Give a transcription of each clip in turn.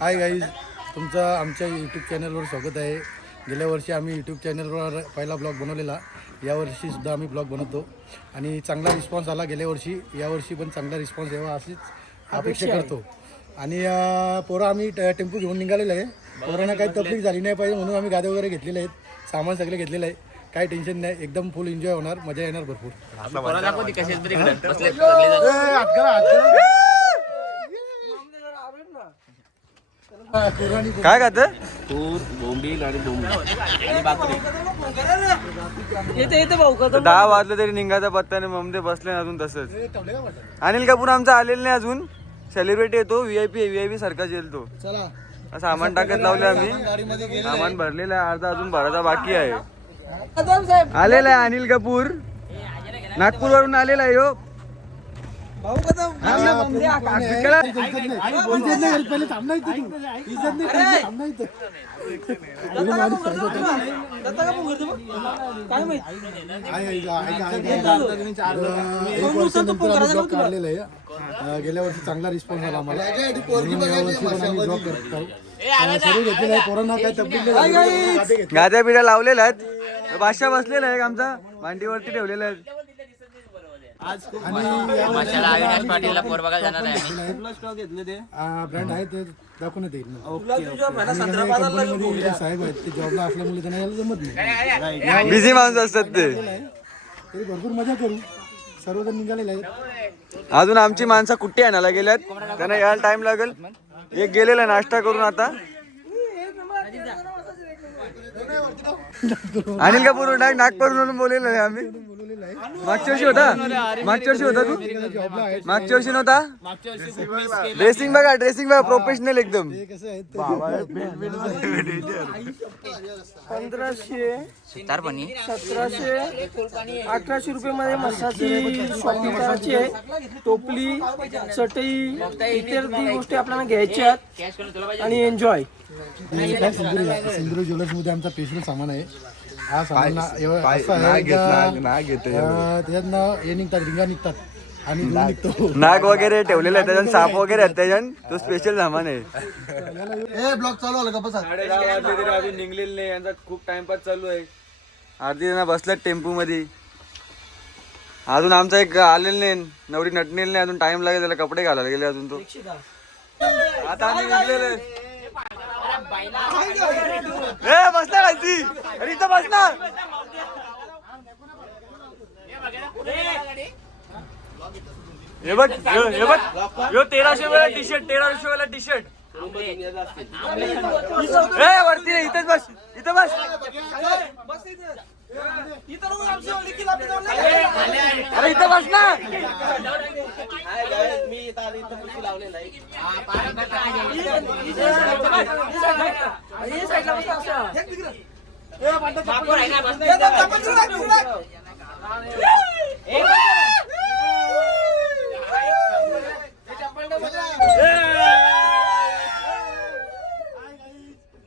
Hi guys, तुमचं आमच्या YouTube चॅनलवर स्वागत आहे. गेल्या वर्षी आम्ही यूट्यूब चॅनलवर पहिला ब्लॉग बनवलेला. यावर्षीसुद्धा आम्ही ब्लॉग बनवतो आणि चांगला रिस्पॉन्स आला गेल्या वर्षी. यावर्षी पण चांगला रिस्पॉन्स यावा अशीच अपेक्षा करतो. आणि पोरं आम्ही टेम्पो घेऊन निघालेलं आहे. पोरांना काही तकलीफ झाली नाही पाहिजे म्हणून आम्ही गाद्या वगैरे घेतलेले आहेत. सामान सगळे घेतलेलं आहे. काही टेन्शन नाही, एकदम फुल एन्जॉय होणार, मजा येणार भरपूर. काय खात तूर बोंबील आणि भाकरी. 10 वाजले तरी निघायचा पत्ता नाही. ममते बसले अजून तसंच. अनिल कपूर आमचा आलेला नाही अजून. सेलिब्रिटी येतो, व्हीआयपी सारखाच येईल तो. चला, सामान टाकत लावले आम्ही. सामान भरलेलं आहे, अर्धा अजून भरायचा बाकी आहे. आलेला आहे अनिल कपूर, नागपूर वरून आलेला आहे. हो काढलेलं आहे. गेल्या वर्षी चांगला रिस्पॉन्स आला आम्हाला. सर्व घेतलेलं आहे. पोरांना काय तकलीफ गाद्या बिड्या लावलेल्या आहेत. बादशाह बसलेला आहे आमचा, मांडीवरती ठेवलेला आहे. अविनाश पाटीलला पोर बघायला जाणार आहे. ब्रँड आहे ते दाखवण्यात येईल. कंपनीमध्ये साहेब आहेत ते जॉबला असल्यामुळे त्यांना यायला जमत नाही. बिझी माणसं असतात ते. तरी भरपूर मजा करू. सर्वजण निघालेले आहेत. अजून आमची माणसं कुट्टी आणायला गेल्यात, त्यांना यायला टाइम लागेल. एक गेलेला नाश्ता करून आता. अनिल कपूर नागपूरवरून बोललेलं आहे आम्ही. मागच्या वर्षी होता तू. मागच्या वर्षी नव्हता. ड्रेसिंग बघा प्रोफेशनल एकदम. 1500 1700 1800 रुपये मध्ये मसाची शॉपिंग करायची आहे. टोपली, चटई, इतर गोष्टी आपल्याला घ्यायच्या आणि एन्जॉय. सिंधुदुर्ग ज्वेलर्स मध्ये आमचा स्पेशल सामान आहे. हा सामान त्याच्यातनं हे निघतात, रिंगा निघतात आणि दूध निघतो. नाग वगैरे ठेवलेलं आहे त्याच्यात, साप वगैरे आहेत त्याच्यात. तो स्पेशल सामान आहे. ब्लॉग चालू आला का? 10:30 वाजले तरी अजून निघलेले नाही. यांचा खूप टाइमपास चालू आहे. अर्धी जण बसल्यात टेम्पो मध्ये. अजून आमचा एक आलेला नाही, नवरी नटलेली नाही. अजून टाइम लागेल त्याला, कपडे घालायला गेले अजून. तो आता आम्ही निघलेले. बसणार आहे अरे इथं बसणार. हे बघ 1300 वाला टी शर्ट, 1300 वाला टी शर्ट. वरती नाही, इथंच बस, इथं बस. अरे इथं बस ना.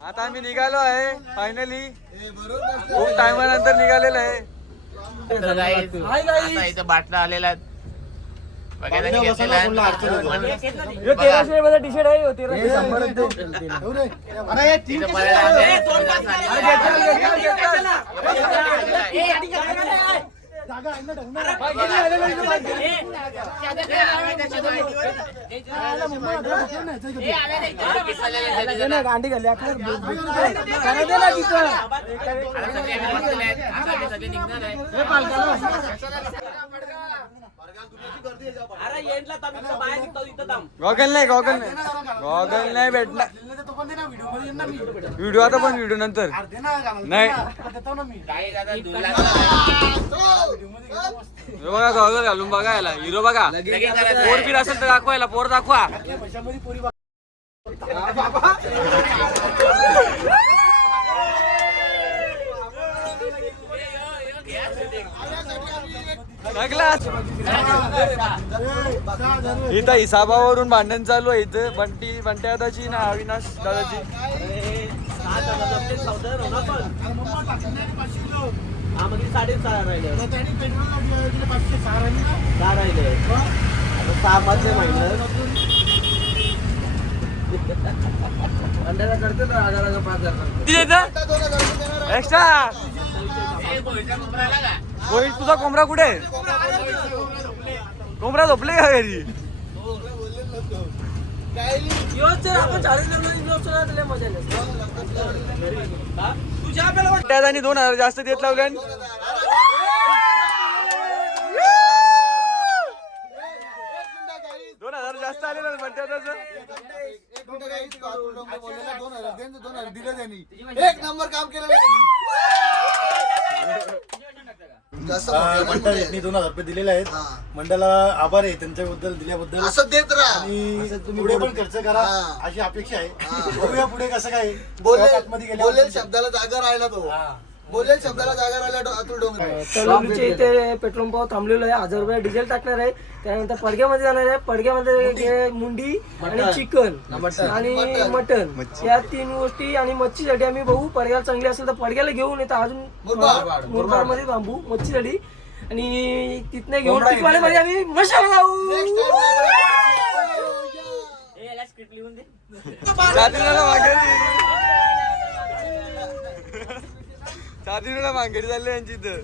आता आम्ही निघालो आहे फायनली. खूप टायमानंतर निघालेलं आहे. आता इथं बाटला आलेला आहे. बघायला घेतलेला आहे. 1300 मध्ये टी शर्ट आहे. 1300 गांडी घाली गॉगल नाही भेटणार. व्हिडिओ आता पण व्हिडिओ नंतर नाही. बघा गॉगल घालून बघा याला. हिरो बघा. पोर फिर असेल तर दाखवा याला. पोर दाखवा. इथं हिसाबावरून भांडण चालू आहे. इथं बंट्या दादाची ना अविनाश दादाची. मध्ये 6.5 राहिले. 6 मधले महिने अंड्याला करतो ना 1000 5,000 एक्स्ट्रा रोहित तुझा कोंबडा कुठे आहे? कोंबडा झोपले का घरी? आपण 40 लग्न मजा त्यात आणि 2,000 जास्त देत लावले. जास्त आले ना म्हणते एक नंबर काम केलं यांनी 2,000 रुपये दिलेले आहेत. मंडळाला आभार आहे त्यांच्याबद्दल दिल्याबद्दल. असं देत राहा आणि पुढे पण खर्च करा अशी अपेक्षा आहे. बघूया पुढे कसं काय. बोलेल शब्दाला जागा राहिला तो. बोलेल शब्दाला जागा राहिला अतुल डोंगरे. तळोलीच्या इथे पेट्रोल पंप थांबलेलो आहे. 1000 रुपये डिझेल टाकणार आहे. त्यानंतर पडग्यामध्ये जाणार आहे. पडग्यामध्ये मुंडी आणि चिकन आणि मटन या 3 गोष्टी आणि मच्छीसाठी आम्ही बघू. पडग्याला चांगली असेल तर पडग्याला घेऊन येतं. अजून मुरबाड मध्ये बांबू मच्छीसाठी आणि तिथनं घेऊन टिकवाड्यामध्ये आम्ही मशाला जाऊ. चादरीला मांगेरी चालली यांची इथं.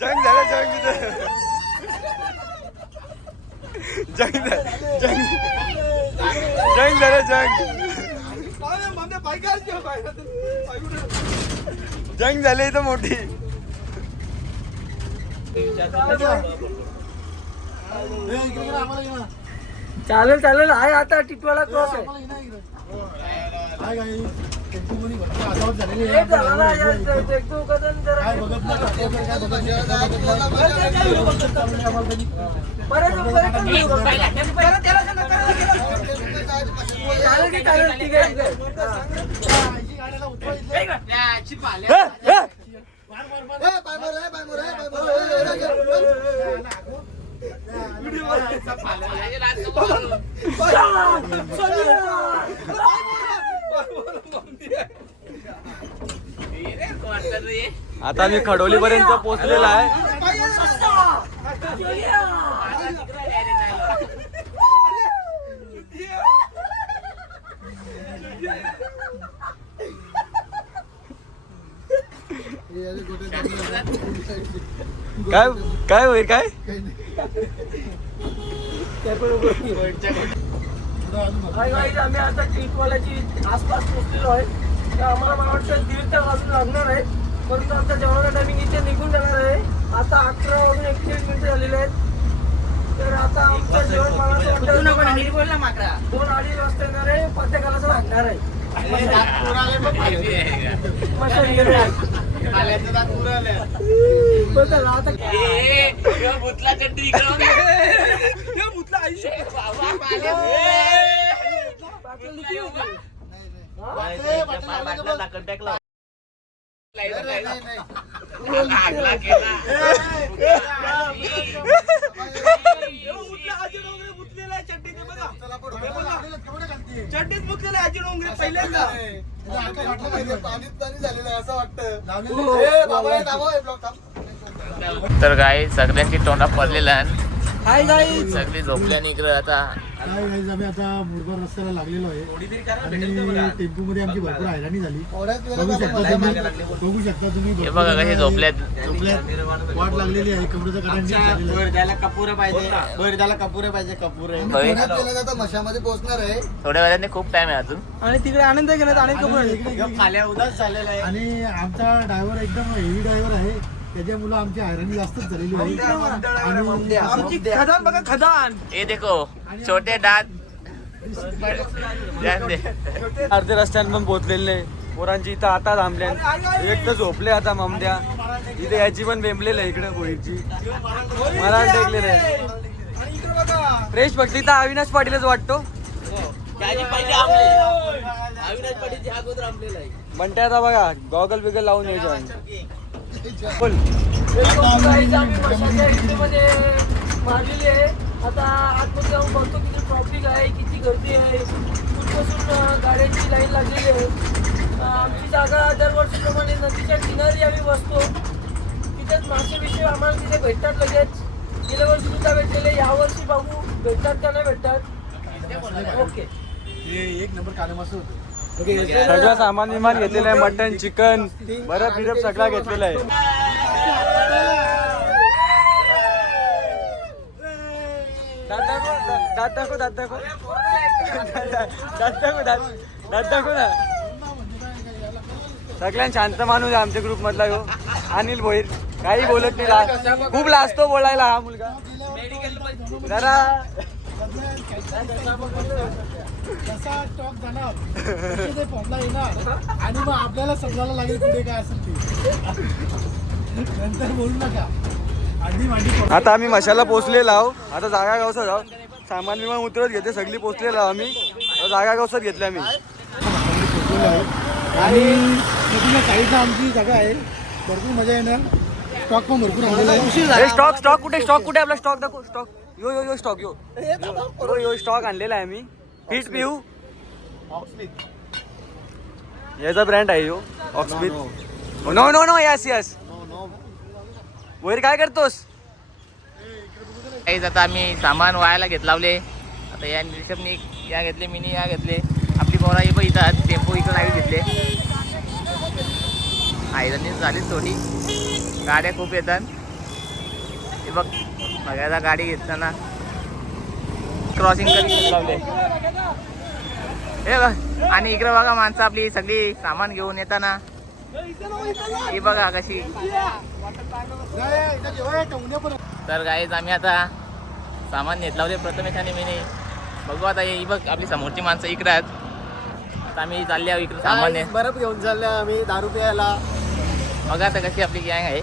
जंग झालं जंग तिथं. जंग झालं जंग. जंग झाले इथं मोठी. चालेल चालेल आहे. आता टिटवाला क्रॉस आहे. आता मी खडोली पर्यंत पोहोचलेला आहे. काय काय होईल काय आम्ही आता टिटवाल्याची आसपास पोहोचलेलो आहे. तर आम्हाला मला वाटतं 1.5 तास अजून लागणार आहे. परंतु आमच्या जेवणाचा टायमिंग इथे निघून जाणार आहे. आता 11 वाजून 41 मिनिटं झालेले आहेत. तर आता आमचं जेवण मला 2-2:30 वाजता येणार आहे. प्रत्येकाला लागणार आहे. चड्डीत मुतलेला आजी डोंगरे पहिल्यांदा तर काय सगळ्यांची तोंडा पडलेला आहे. Hi guys. सगळी झोपल्याने इकडे आता आम्ही आता मुरबाड रस्त्याला लागलेलो आहे आणि टेम्पो मध्ये आमची भरपूर हैराणी झाली. बघू शकता तुम्ही हे बघा कसे झोपल्यात. वाट लागलेली आहे. कपड्याचा त्याला कपूर पाहिजे कपूर मशामध्ये पोहोचणार आहे थोड्या वेळाने खूप टाइम आहे अजून. आणि तिकडे आनंद घेण्यात अनेक कपूर खाल्या उदास झालेला आहे. आणि आमचा ड्रायव्हर एकदम हेवी ड्रायव्हर आहे. त्याच्यामुळे आमची हैराणी जास्तच झालेली आहे. आमची खदान बघा खदान. हे देखो छोटे दात. अर्धे रस्त्यात पण पोहोचलेले नाही. पोरांची इथं आता थांबल्या. एक तर झोपले आता ममद्या. इथे याची पण बेंबलेलं आहे इकडे बोईची. मला टेकलेलं आहे. फ्रेश फक्त इथं अविनाश पाटीलच वाटतो. म्हणते आता बघा गॉगल बिगल लावून यायचं. बोल. मारलेली आहे. आता आतमध्ये जाऊन बघतो किती ट्रॉफिक आहे, किती गर्दी आहे. कुठपासून गाड्यांची लाईन लागलेली आहे. आमची जागा दरवर्षीप्रमाणे नदीच्या किनारी आम्ही बसतो. तिथेच मासे विषय आम्हाला तिथे भेटतात लगेच. गेल्या वर्षी सुद्धा भेटलेले, यावर्षी बघू भेटतात का नाही भेटतात. ओके एक नंबर काळे मासे होते. सगळं सामान विमान घेतलेलं आहे. मटन, चिकन, बरफ बिरफ सगळा घेतलेला आहे. दात दाखव ना. सगळ्यात शांत माणूस आहे आमच्या ग्रुप मधला ह्यो अनिल भोईर. काही बोलत नाही, खूप लाजतो बोलायला हा मुलगा. जरा जसा स्टॉक जाणार तसे ते फॉर्मला येणार आणि मग आपल्याला समजायला लागेल पुढे काय असेल ते. नंतर बोलू नका. आधी मांडी आता आम्ही मशाला पोचलेलो आहो. आता जागा गावसात आहो. सामान विमान उतरत घेते, सगळी पोचलेलो आहो आम्ही. आता जागा गावसात घेतली आम्ही. पोचलेलो आहे आणि नदीच्या साईडला आमची जागा आहे. भरपूर मजा येणार. स्टॉक पण भरपूर आणलेला आहे. स्टॉक कुठे आपला स्टॉक दाखव. स्टॉक यो स्टॉक यो स्टॉक आणलेला आहे आम्ही. पीठ पिऊ याचा ब्रँड आहे यो ऑक्समिथ. नो यस वैर काय करतोस. काहीच आता आम्ही सामान व्हायला घेत लावले. आता या रिषभने या घेतले, मिनी या घेतले. आपली पोरा हे पण इथं टेम्पो इकडं लाईट घेतले. आयरनी झालीच थोडी. गाड्या खूप येतात. हे बघ बघायला गाडी घेताना क्रॉसिंग करून लावले. हे बघ आणि इकडे बघा माणसं आपली सगळी सामान घेऊन येताना. ही बघा कशी. तर गाईज आम्ही आता सामान नेत लावले प्रथमेश आणि मी. बघू आता ही बघ आपली समोरची माणसं इकडे आहेत. आता आम्ही चालले आहोत इकडे सामान बरफ घेऊन चालले आम्ही दारू प्यायला. बघा आता कशी आपली गँग आहे.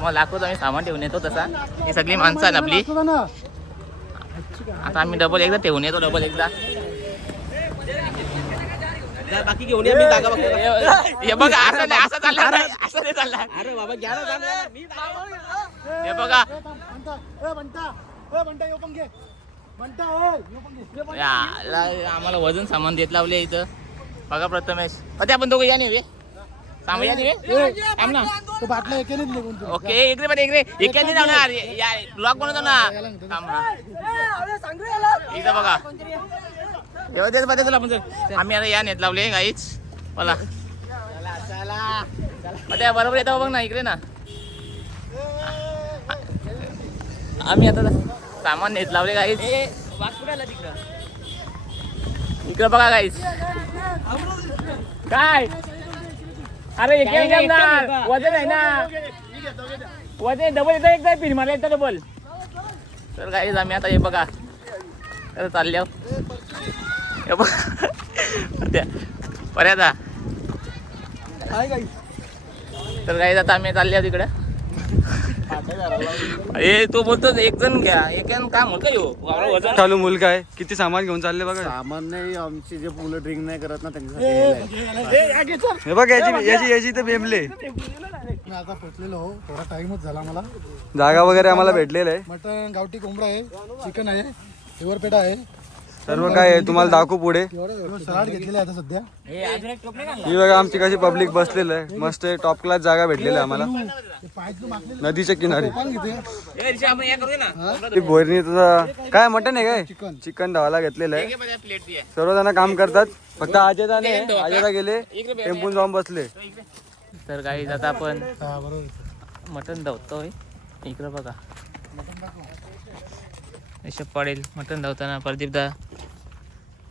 मग लाखोच आम्ही सामान ठेवून येतो तसा. ही सगळी माणसं आहेत आपली. आता आम्ही डबल एकदा ठेवून येतो. डबल एकदा बाकी घेऊन ये. मी जागा बघतो. हे बघा असं नाही, असं चाललं नाही, असं नाही चाललं. अरे बाबा घ्या ना. हे बघा आम्हाला वजन सामान देत लावले इथं. बघा प्रथमेश ते आपण दोघं या नाही सामान या नाही थांब ना. बाटल्या एकेनेच निघून तू. ओके इकडे पण इकडे एकाने जाणार ब्लॉग बनवतो ना. थांब ना इथं बघा एवढं देत पाहिजे तुला आपण. आम्ही आता या नेत लावले काहीच मला त्या बरोबर येतो बघ ना इकडे ना. आम्ही आता सामान नेत लावले काहीच. इकडे बघा काहीच काय. अरे वजन आहे ना. वजन डबल येतं एकदा फिर मारला येतं डबल. तर काहीच आम्ही आता हे बघा आता चालले हे बघा पर्यादा. तर काहीच आता आम्ही चालले आहोत तिकडे. हे तो बोलतोच एक जण घ्या एक काम होत का वजन चालू मुलगा आहे. किती सामान घेऊन चालले बघा. सामान नाही आमची जे मुलं ड्रिंक नाही करत ना त्यांच्यासाठी. हे बघ याची तर बेमले. मी आता पोचलेलो हो. थोडा टाइमच झाला मला. जागा वगैरे आम्हाला भेटलेलं आहे. मटन गावठी कोंबडा आहे, चिकन आहे, पेटा आहे, सर्व काय आहे तुम्हाला दाखवू पुढे. सलाड घेतलेला आहे आता सध्या. ही बघा आमची कशी पब्लिक बसलेलं आहे. मस्त टॉप क्लास जागा भेटलेली आहे आम्हाला नदीच्या किनारी. ती भोयरणी तुझा काय मटन आहे काय चिकन धावायला घेतलेलं आहे. सर्वजण काम करतात. फक्त आजेदा नाही आजेदा गेले टेम्पून जाऊन बसले. तर काही आता आपण बरोबर मटन धावतोय. इकडे बघा रिषभ पडेल मटन धावताना. प्रदीप दा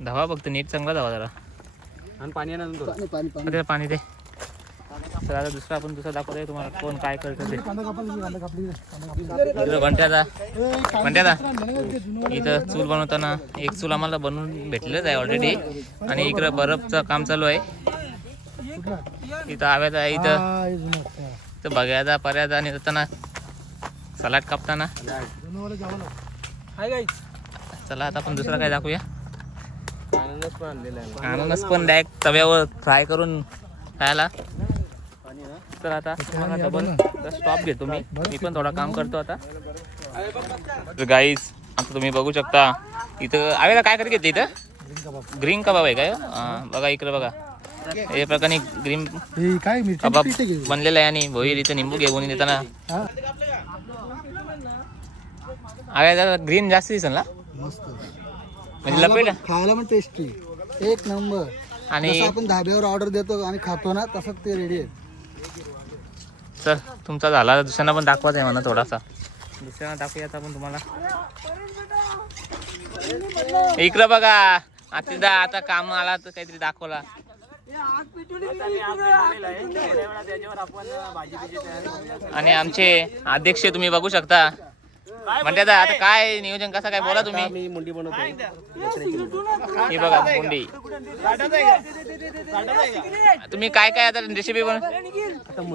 धावा फक्त नीट चांगला धावा जरा. आणि पाणी पाणी दे. तर आता दुसरा आपण दाखवतोय तुम्हाला कोण काय करतं ते. इकडं घंट्याचा इथं चूल बनवताना एक चूल आम्हाला बनवून भेटलेलंच आहे ऑलरेडी. आणि इकडं बर्फचं काम चालू आहे. इथं आव्यात आहे. इथं बघायचा पर्याचा आणि जाताना सलाड कापताना. चला आता आपण दुसरा काय दाखवूया. अननस पण डायरेक्ट तव्यावर फ्राय करून खायला. तर आता डबल स्टॉप घेतो मी पण थोडा काम करतो आता. गाईस आता तुम्ही बघू शकता इथं आवेला काय करत घेतलं. इथं ग्रीन कबाब आहे काय. बघा इकडे बघा हे प्रकारे ग्रीन हे काय मिरची कबाब पीठ आहे? बनलेलं आहे आणि भोईर इथं निंबू घेऊन देताना हा जरा ग्रीन जास्त दिसेल ना मस्त म्हणजे लपेट खायला पण टेस्टी एक नंबर. आणि जसं आपण धाब्यावर ऑर्डर देतो आणि खातो ना तसंच ते रेडी आहे. सर तुमचा झाला दुसऱ्यांना पण दाखवाच आहे म्हणा थोडासा दुसऱ्यांना दाखवूया आता आपण तुम्हाला इकडं बघा आता आता काम आला तर काहीतरी दाखवला आणि आमचे अध्यक्ष तुम्ही बघू शकता म्हणते आता काय नियोजन कसं काय बोला तुम्ही. मुंडी बनवतो. हे बघा मुंडी तुम्ही काय काय आता रेसिपी बन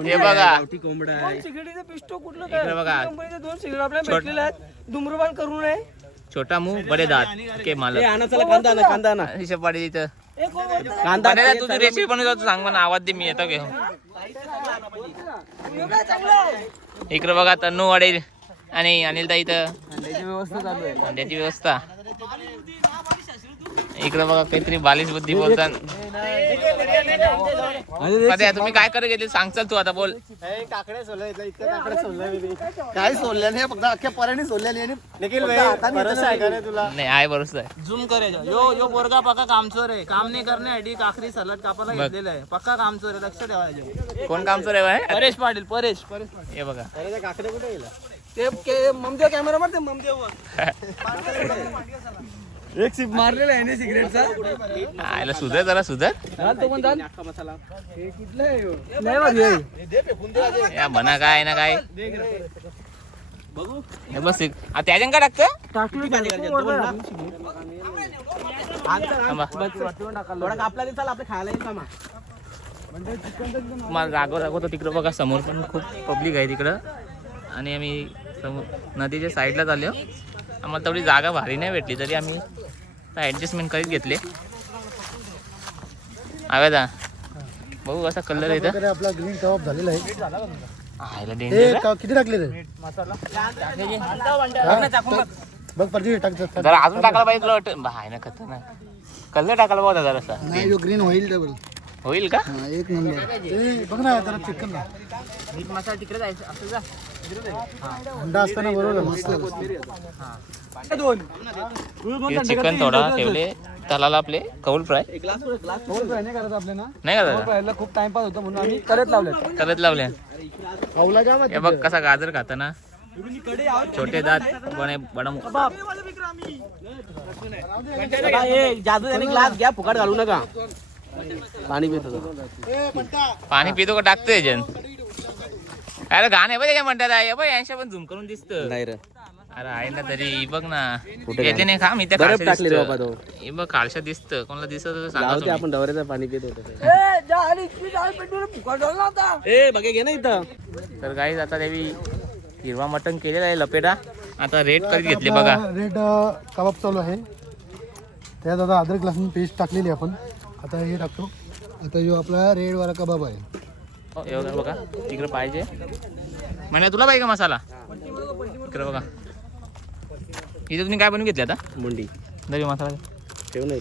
हे बघा गावठी कोंबडा आहे. सिगरेटीचं पिस्टो कुठलं इकडे बघा कंपनीचे 2 सिगरेट आपल्याला भेटलेले आहेत धूम्रपान करू नये. छोटा मुंह बडे दात के मालक आणा चला कांदा आणा कांदा आणा हिशोब पाडी इथं हे कोण बोलतं? कांदा बनेदा तुझी रेसिपी बनवतो सांग मला आवाज दे मी येतो घेऊन. हे काय चांगलं आहे? इकडे बघा तन्नू वाडेल आणि अनिल ताई इथं व्यवस्था चालू आहे. अंड्याची व्यवस्था. इकडे बघा काहीतरी बालिश बुद्धी बोलतात. कधी तुम्ही काय करत गेले सांगचाल तू आता बोल. काय सोडल्या नाही फक्त अख्ख्या पर्याने सोडलेली आणि तुला नाही आहे बरोबर आहे. झूम करायचं यो यो पोरगा पक्का कामचोर आहे. काम नाही करण्यासाठी काकरी सलाड कापायला बघ. घेतलेला आहे. पक्का कामचोर आहे लक्ष ठेवायचं. कोण काम सुरू आहे परेश पाटील परेश हे बघा काकडे कुठे गेला ते ममदेव कॅमेरा मारते ममदेव एक सिप मारलेला आहे ना सिगरेटचा. आयला सुधर जरा सुधर तो पण अख्खा मसाला हे कुठलं आहे नाही बघ या बना काय ना काय बघू हे बस त्याच्यान काय टाकतं टाकली पाणी टाकली. करायचं. थांबा. थोडा कापला दिसाल आपल्या खायला येईल कामा. मला रागवतो तिकडं बघा समोर पण खूप पब्लिक आहे तिकडं आणि आम्ही समोर नदीच्या साईडला चाललो. आम्हाला तेवढी जागा भारी नाही भेटली तरी आम्ही ॲडजस्टमेंट करीत घेतले. आव्यादा बघू कसा कलर येतं. वगैरे आपला ग्रीन कबाब झालेला आहे. आयला हे डेंजर किती टाकले रे बघ परती टाक जरा अजून टाकायला पाहिजे तुला वाटतं भाय ना खतरनाक कलर टाकायला बघा जरासा नाही जो ग्रीन होईल डबल होईल का. एक नंबर. बघ ना जरा चिकन ना मसाला तिकडे जायचं असं जा अंडा असताना बरोबर मस्त हे चिकन थोडा ठेवले तलाला आपले कौल फ्राय नाही करायचं आपल्या ना नाही का दादा खूप टाइमपास होतो म्हणून आम्ही करत लावले. करत लावले. खाऊला जा मग हे बघ कसा गाजर खाताना छोटे दात बने बडा जादू त्याने ग्लास घ्या फुकट घालू नका. पाणी पित होता. पाणी पितो का टाकतोय जन अरे गाणे बघ म्हणतात आहे बघ यांच्या पण झूम करून दिसतं. नाही रे अरे आहे ना तरी बघ ना कुठे येते नाही खा मी त्या बरफ खालच्या टाकले रे बाबा दिसतं. तो. हे बघ खालच्या दिसतं कोणाला दिसत तर सांगा लावते तुम्ही. आपण डवऱ्याचं पाणी पित होतो. ए, जा आणि इतकी डाळ पेटवून फुकट झाला होता. ए बघे घे ना इथं. तर गाईज आता देवी हिरवा मटण केलेला आहे लपेटा आता रेट करीत घेतले बघा. रेड कबाब चालू आहे. त्यात आता अद्रक लसूण पेस्ट टाकलेली आपण. आता हे टाकतो. आता जो आपला रेड वाला कबाब आहे. एवढं बघा तिकडे पाहिजे म्हणजे तुला पाहिजे का मसाला इकडे बघा. इथे तुम्ही काय बनवून घेतले आता मुंडी दरी मसाला ठेव नाही.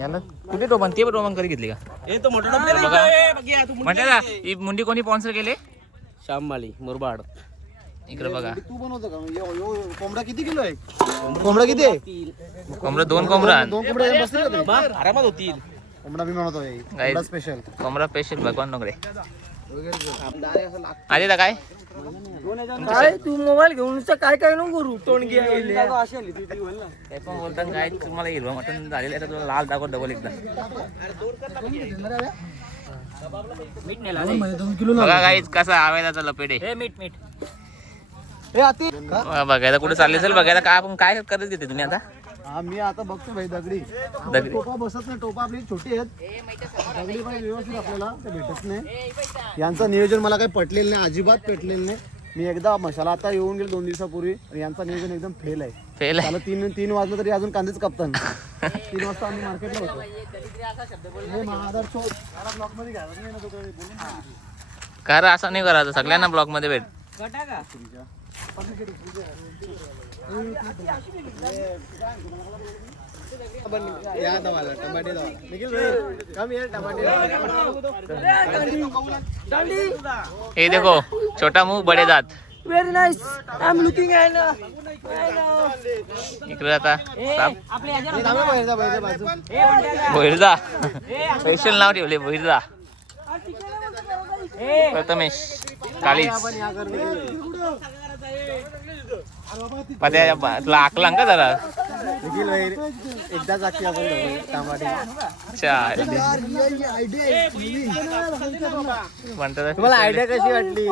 याला कुठे टोपण ते टोपण करी घेतली का ए तो मोठा डबा बघा. बघ तू म्हणते ना ही मुंडी कोणी स्पॉन्सर केले श्याममाली मुरबाड. इकडे बघा तू बनवतो का कोंबडा किती किलो आहे. कोंबडा किती आहे. कोंबडा 2 कोंबडा दोन कोंबडे बसतील का ते? आरामात होतील. कोंबडा मी बनवतोय कोंबडा स्पेशल. कोंबडा स्पेशल भगवान नगरे आधी काय काय तू मोबाईल घेऊन नुसतं काय काय नको करू तोंड घ्या ते पण बोलतात काय तुम्हाला हिरवा मटण झालेलं आहे तर तुला लाल दाखव डबल एकदा 2 किलो बघा काहीच कसा आवाजाचा लपेट आहे. बघायला कुठे चालले असेल बघायला काय आपण काय करत घेते तुम्ही आता हा मी आता बघतो भाई दगडी दगडी. टोपा बसत नाही. टोपा आपली छोटी आहेत. दगडी पाहिजे व्यवस्थित आपल्याला ते भेटत नाही. यांचं नियोजन मला काही पटलेलं नाही अजिबात पेटलेलं नाही. मी एकदा मशाला आता येऊन गेलो 2 दिवसापूर्वी आणि यांचं नियोजन एकदम फेल आहे. फेल आहे त्याला 3 वाजलं तरी अजून कांदेच कापतान. 3 वाजता आम्ही मार्केटला होतो. हे महादार चौक ब्लॉक मध्ये घ्यायला नाही ना तो काही बोलून. कारण असं नाही करायचं सगळ्यांना ब्लॉक मध्ये भेट ये देखो छोटा मुंह बडे दात. Very nice. I am looking at इकडे आता भोईरदा स्पेशल नाव ठेवले भोईरदा. प्रथमेश कालीच तुला आकला का जरा. एकदा जाती आपण टमाटे. म्हणतात तुम्हाला आयडिया कशी वाटली?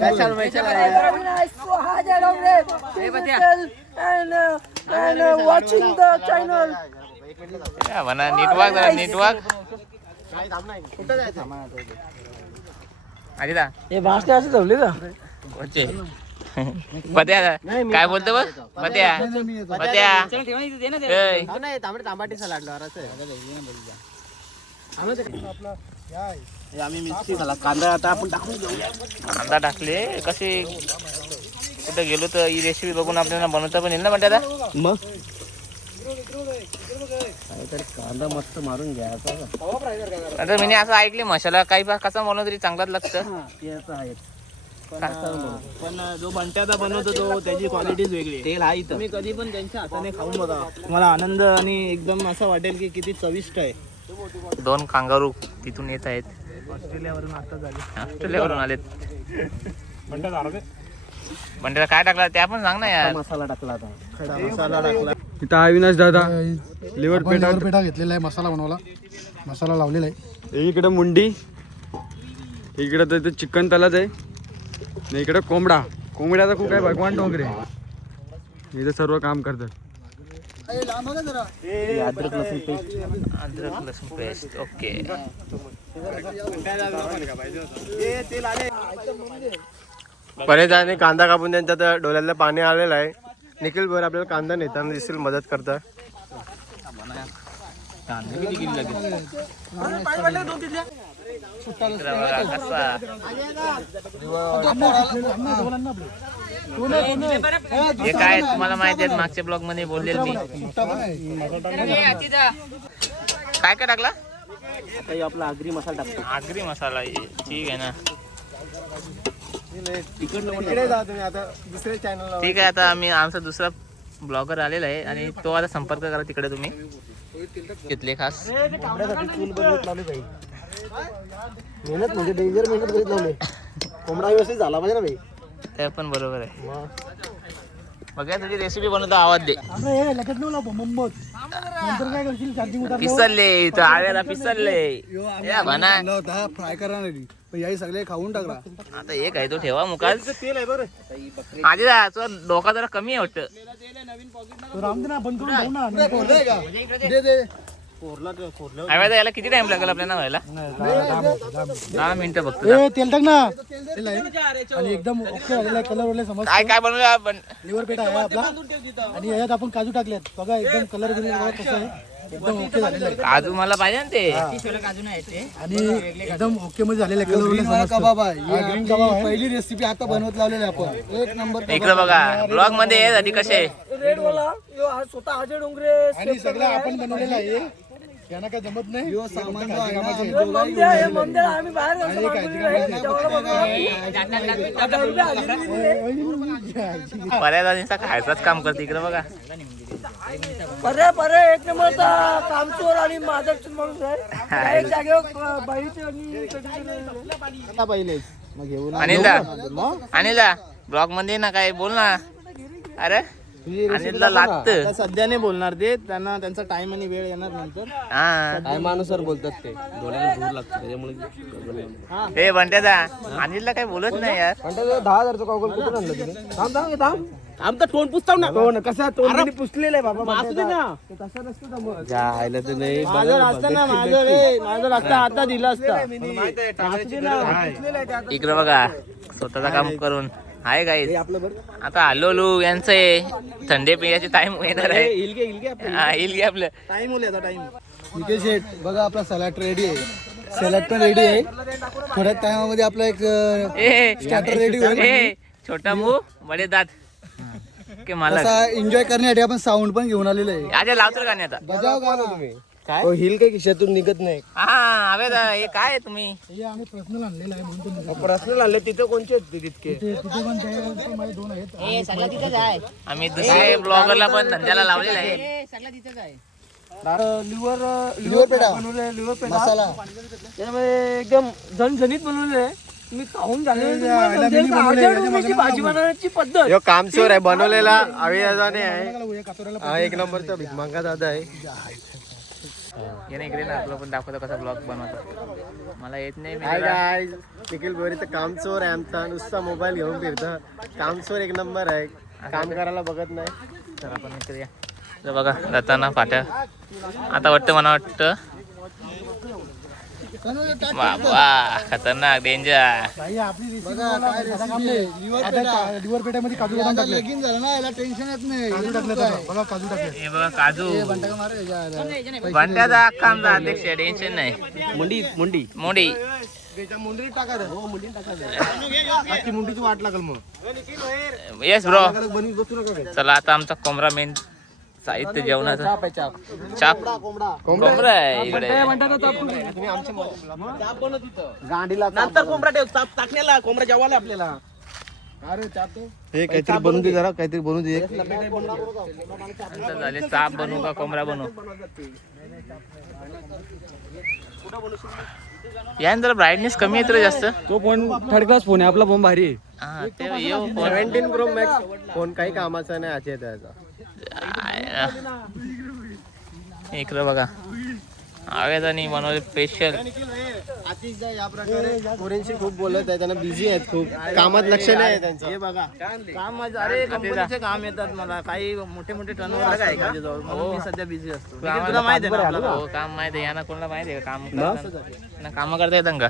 काय चालवायचं वॉचिंग द चॅनल. म्हणा नेटवर्क जरा नेटवर्क. आधी हे भाषणे असं ठेवले का? पत्या काय बोलतो बघ पत्या पत्या. तांबटे सलाड आम्ही मिरची झाला कांदा आता आपण टाकून घेऊ. कांदा टाकले कसे कुठे गेलो तर ही रेसिपी बघून आपल्याला बनवता पण येईल ना. म्हणते आता मग कांदा मस्त मारून घ्यायचा. आता मी असं ऐकले मसाला काही कसा बनवला तरी चांगलाच लागतं. पण जो बंट्याचा बनवतो तो त्याची क्वालिटीच वेगळी. तेल आहे तुम्ही कधी पण त्यांच्या हाताने खाऊन बघा, तुम्हाला आनंद आणि एकदम असं वाटेल की किती चविष्ट आहे. 2 कांगारू तिथून येत आहेत. ऑस्ट्रेलियावरून आता झाले. ऑस्ट्रेलियावरून आलेत. बंट्याला काय टाकला त्या पण सांग ना यार. मसाला टाकला आता, खडा मसाला टाकला. इथं अविनाश दादा लिव्हर पेठा घेतलेला आहे, मसाला बनवला, मसाला लावलेला आहे. इकडं मुंडी, इकडं तर चिकन तलाच आहे, आणि इकडं कोंबड्याचा खूप आहे. भगवान डोंगरे इथं सर्व काम करतात. अद्रक लसूण पेस्ट. अद्रक लसूण पेस्ट ओके. बरेच जणांनी कांदा कापून त्यांच्या डोळ्याला पाणी आलेलं आहे. निखिल भर आपल्याला कांदा नेताना दिसेल, मदत करता. हे काय तुम्हाला माहिती आहे मागच्या ब्लॉग मध्ये बोललेल मी. काय काय टाकला? आता आपला आगरी मसाला टाकतो. आगरी मसाला ठीक आहे ना. तिकडे जा तुम्ही आता दुसऱ्या चॅनल. ठीक आहे आता आम्ही आमचा दुसरा ब्लॉगर आलेला आहे आणि तो आता संपर्क करा तिकडे. तुम्ही घेतले खास मेहनत म्हणजे डेंजर मेहनत करीत लावले. कोंबडा व्यवस्थित झाला पाहिजे ना भाई. ते पण बरोबर आहे. बघा तुझी रेसिपी बनवतो आवाज दे. पिसलले इथं आळ्याला पिसलले या म्हणा. फ्राय करा नाही याही सगळे खाऊन टाकला. आता एक आहे तो ठेवा मुखात. तेल आहे बरं आधी तुझा डोका जरा कमी आहे वाटतं. याला किती टाइम लागेल आपल्याला व्हायला? 10 मिनिटं फक्त. तेल टाक ना. आणि एकदम ओके झालेला कलर वगैरे समज. काय काय बनवलं आपण? लिव्हर पेठा आहे आपला आणि याच्यात आपण काजू टाकलेत. बघा एकदम कलर बिलर कसं आहे, एकदम ओके झालेलं आहे. काजू मला पाहिजे ना ते. आणि एकदम ओके मध्ये झालेलं आहे. कलर कबाब आहे. पहिली रेसिपी आता बनवत लावलेली आपण. एक नंबर. इकडे बघा ब्लॉग मध्ये यासाठी कसे रेड वाला स्वतः अजय डोंगरे आणि सगळं आपण बनवलेलं आहे. यांना काय जमत नाही. सामान जो आहे ना, मंदिर आम्ही बाहेर पर्यादांचा खायचाच काम करते. इकडे बघा पर्या एक नंबरचा कामचोर आणि माझा माणूस आहे. एक जागेवर बाईचे आणि पहिले मग घेऊन अनिलदा ब्लॉग मध्ये ना काय बोल ना. अरे अनिलला लागत. सध्या नाही बोलणार ते, त्यांना त्यांचा टाइम आणि वेळ येणार नंतर. हा टायमानुसार बोलतात ते. डोळ्याला दूर लागतं त्याच्यामुळे. हे बंट्यादा अनिलला काय बोलत नाही यार. 10,000चं कॉकल कुठून आणलं तिने? थांब आमचा टोन पुसताव ना. टोन कसा टोन पुसलेला आहे बाबा. असू दे ना, तसं नसतं जायला तर नाही. माझं असतं ना, माझं लागतं आता दिलं असतं. इकडे बघा स्वतःचं काम करून आहे गाईस. आता आलो यांचं आहे थंडे पिण्याचे टाइम येणार आहे. येईल गे आपलं टाइम होईल आता टाइम. निकेश शेठ बघा आपला सलाड रेडी आहे. सलाड पण रेडी आहे. थोड्या टायमामध्ये आपला एक स्टार्टर रेडी होईल. छोटा मुंह बडे दात के मालक एन्जॉय करण्यासाठी आपण साऊंड पण घेऊन आलेलो आहे. आजा लावतो गाणे आता बजाव गाणं तुम्ही. काय हिल काही खिशातून निघत नाही. हा हवे हे काय आहे तुम्ही हे आम्ही पर्सनल आणलेलं आहे म्हणून तुम्ही पर्सनल आले तिथं कोणचे आहेत ते तितके? तिथे पण ते माझे 2 आहेत. आम्ही दुसरे ब्लॉगरला पण धंद्याला लावलेला आहे लिव्हर पेढा बनवले लिव्हर पेढा मसाला त्यामुळे एकदम झणझणीत बनवलेलं आहे. तुम्ही खाऊन झाल्यानंतर भाजी बनवण्याची पद्धत ह्यो कामचोर आहे बनवलेला अवियाजाने आहे. हा एक नंबरचा भीकमांगा दादा आहे. याने इकडे ना आपलं पण दाखवतो कसा ब्लॉग बनवतो. मला येत नाही मी हाय जरा- गाईज, निखिल बोरी तर कामचोर आहे आमचा. नुसता मोबाईल घेऊन फिरतं. कामचोर एक नंबर आहे. काम करायला बघत नाही. तर आपण इकडे या. तर बघा जाताना फाट्या आता वाटतं मला वाटतं बाबा खतरनाक डेंजर. लिव्हर पेट्यामध्ये काजू बदाम टाकले. लगीन झालं ना याला टेन्शन येत नाही. काजू टाकले बघा काजू टाकले. हे बघा काजू बंट्याचा अख्खा आमचा अध्यक्ष टेन्शन नाही. मुंडी मोडी मुंडीत टाकायचं. हो मुंडीत टाकायचं. आजची मुंडीची वाट लागल मग. Yes bro. बनवून बसू नका. चला आता आमचा कोंबरा मेन साहित्य जेवणाचं चाप कोंबरा आहे इकडे. गांडीला नंतर कोंबडा ठेव टाकण्याला कोंबडा जेवायला आपल्याला. हे काहीतरी बनवून दे जरा. काहीतरी बनवून दे. नंतर झाले चाप बनवू का कोंबडा बनवू. यानंतर ब्राईटनेस कमी येतो रे जास्त. तो फोन थर्ड क्लास फोन आहे आपला. फोन भारी आहे. हा ते येऊ फोन 17 प्रो मॅक्स फोन काही कामाचा नाही. आजच्या त्याचा इकडं बघा आवेदानी बनवले स्पेशल. या प्रकारे पोरींशी खूप बोलत आहे. त्यांना बिझी आहेत खूप. कामात लक्ष नाही आहे त्यांचं. हे बघा काम अरे कंपनीचे काम येतात मला. काही मोठे मोठे टर्नओव्हर आहे माझ्याजवळ म्हणून मी सध्या बिझी असतो. तुला माहिती आहे ना आपल्याला. हो काम माहिती आहे. यांना कोणाला माहिती आहे का काम करताना? काम करता येतं का?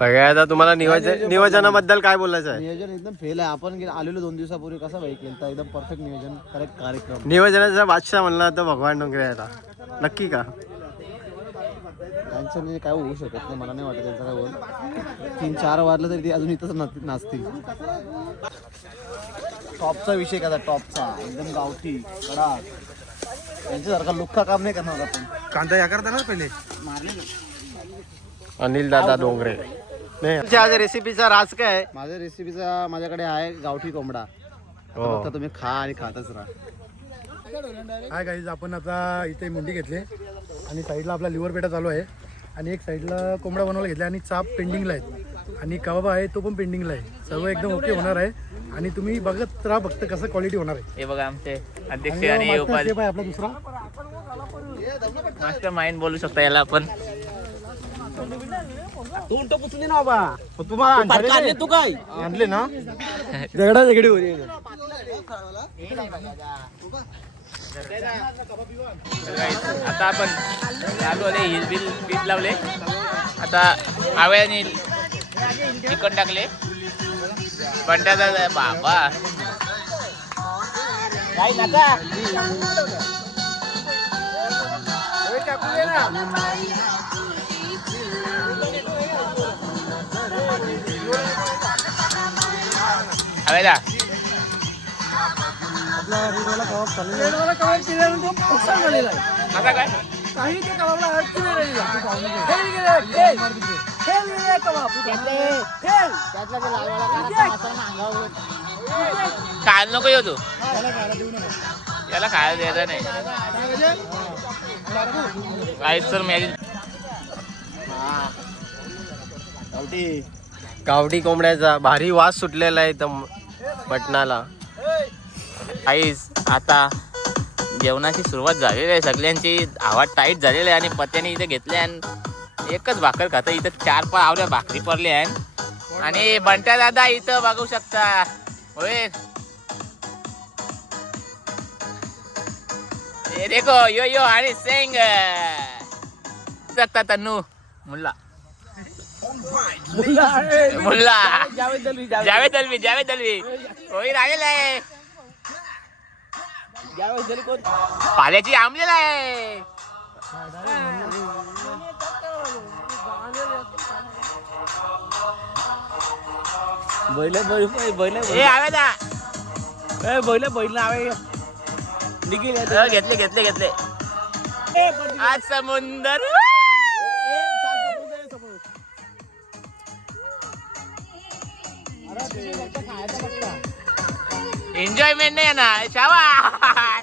बघा आता तुम्हाला नियोजनाबद्दल काय बोलायचं आहे? नियोजन एकदम फेल आहे. आपण आलेलो 2 दिवसापूर्वी कसं भाई केलं एकदम परफेक्ट नियोजन करेक्ट कार्यक्रम. नियोजनाचा बादशाह म्हणला तर भगवान डोंगरे आता नक्की का? त्यांचं काय होऊ शकत नाही. मला नाही वाटत त्यांचं काय होईल. 3-4 वाजलं तरी ते अजून इथंच नाचतील. टॉपचा विषय कसा टॉपचा एकदम गावठी कडा त्यांच्यासारखा लुक्का काम नाही करणार आपण. कांदा या करता ना पहिले. अनिल दादा डोंगरे. नाही आज रेसिपीचा राज काय आहे? माझ्या रेसिपीचा माझ्याकडे आहे गावठी कोंबडा. फक्त तुम्ही खा आणि खातच राहा. हाय गाईज, आपण आता इथे मुंडी घेतली आणि साईडला आपला लिव्हर पेटा चालू आहे आणि एक साईडला कोंबडा बनवायला घेतला आणि चाप पेंडिंगला आहे आणि कबाब आहे तो पण पेंडिंगला आहे. सर्व एकदम ओके होणार आहे आणि तुम्ही बघत राहा फक्त कसं क्वालिटी होणार आहे. हे बघा आमचे अध्यक्ष आणि उपाध्यक्ष शेफ आहे आपला दुसरा. मास्टर माइंड बोलू शकता याला आपण. तू उलट पुसून दे ना बाबा. तुम्हाला तू काय आणले ना दगडा दगडी होती. आता आपण चालू आले बीट लावले. आता आव्याने चिकन टाकले. बंट्याचा बाबा काय नका आवेदा आता काय काही ते कबाबला अडचण नाही राहिली. फेल गेले, फेल गेले कबाब. फेल. खायला नको येऊ तू. याला खायला द्यायचं नाही. काहीच तर मॅगी गावठी कोंबड्याचा भारी वास सुटलेला आहे इथं बटनाला. काहीच आता जेवणाची सुरुवात झालेली आहे. सगळ्यांची आवाज टाईट झालेली आहे आणि पत्त्याने इथे घेतले आणि एकच भाकर खातं. इथं 4-5 आवड्या भाकरी पडल्या आहेत आणि बंट्या दादा इथं बघू शकता. होय ये देखो यो यो आणि सिंग सकता तन्नू मुल्ला मुल्ला जावेद दलवी होई राहिलेला आहे. पाल्याची आंबलेला आहे. बैल बैल ए आवे ना बैल बैल आवे निघिल घेतले घेतले घेतले आज समुंदर एन्जॉयमेंट नाही ना शावा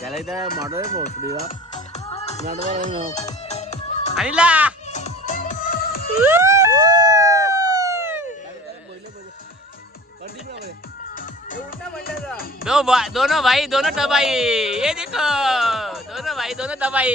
त्याला इथं मॉडल पोहोचलीला अनिला दोनों भाई दोनों तबाई ये देखो दोनों भाई दोनों तबाई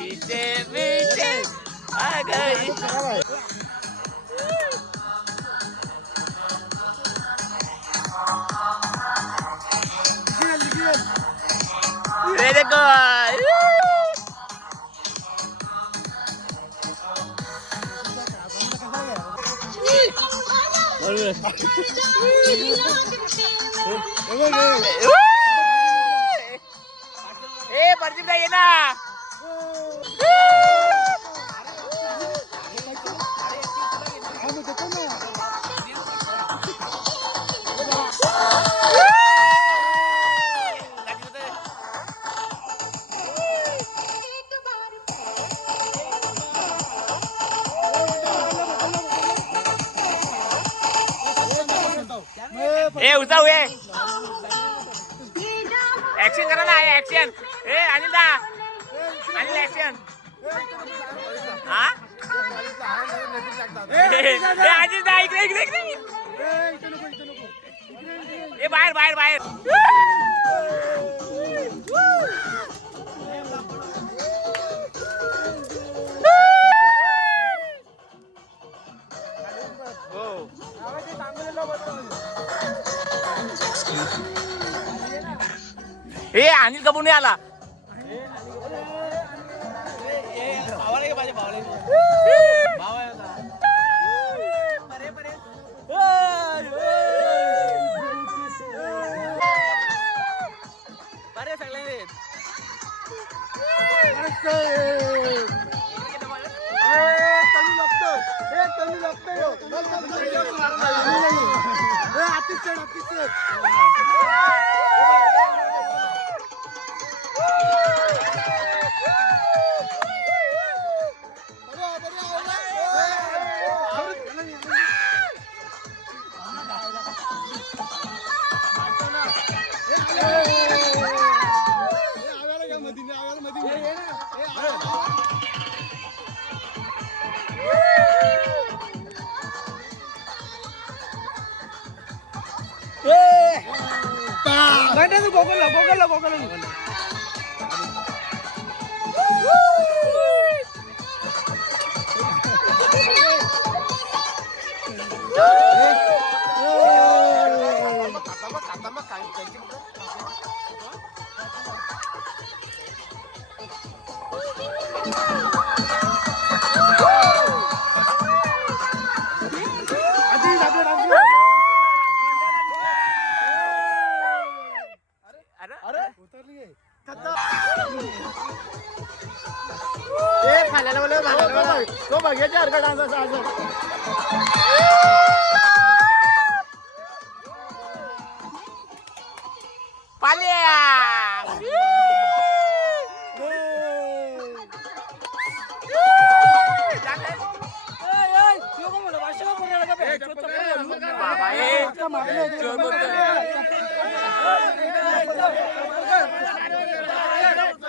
ये आ गई ये देखो ए प्रदीप ये ना ए उठा हुए एक्शन करा ना एक्शन ए अनिल दा अनिल एक्शन हा ए अनिल दा इकडे इकडे इकडे ए बाहेर बाहेर बाहेर ए अनिल कपूर नाही आला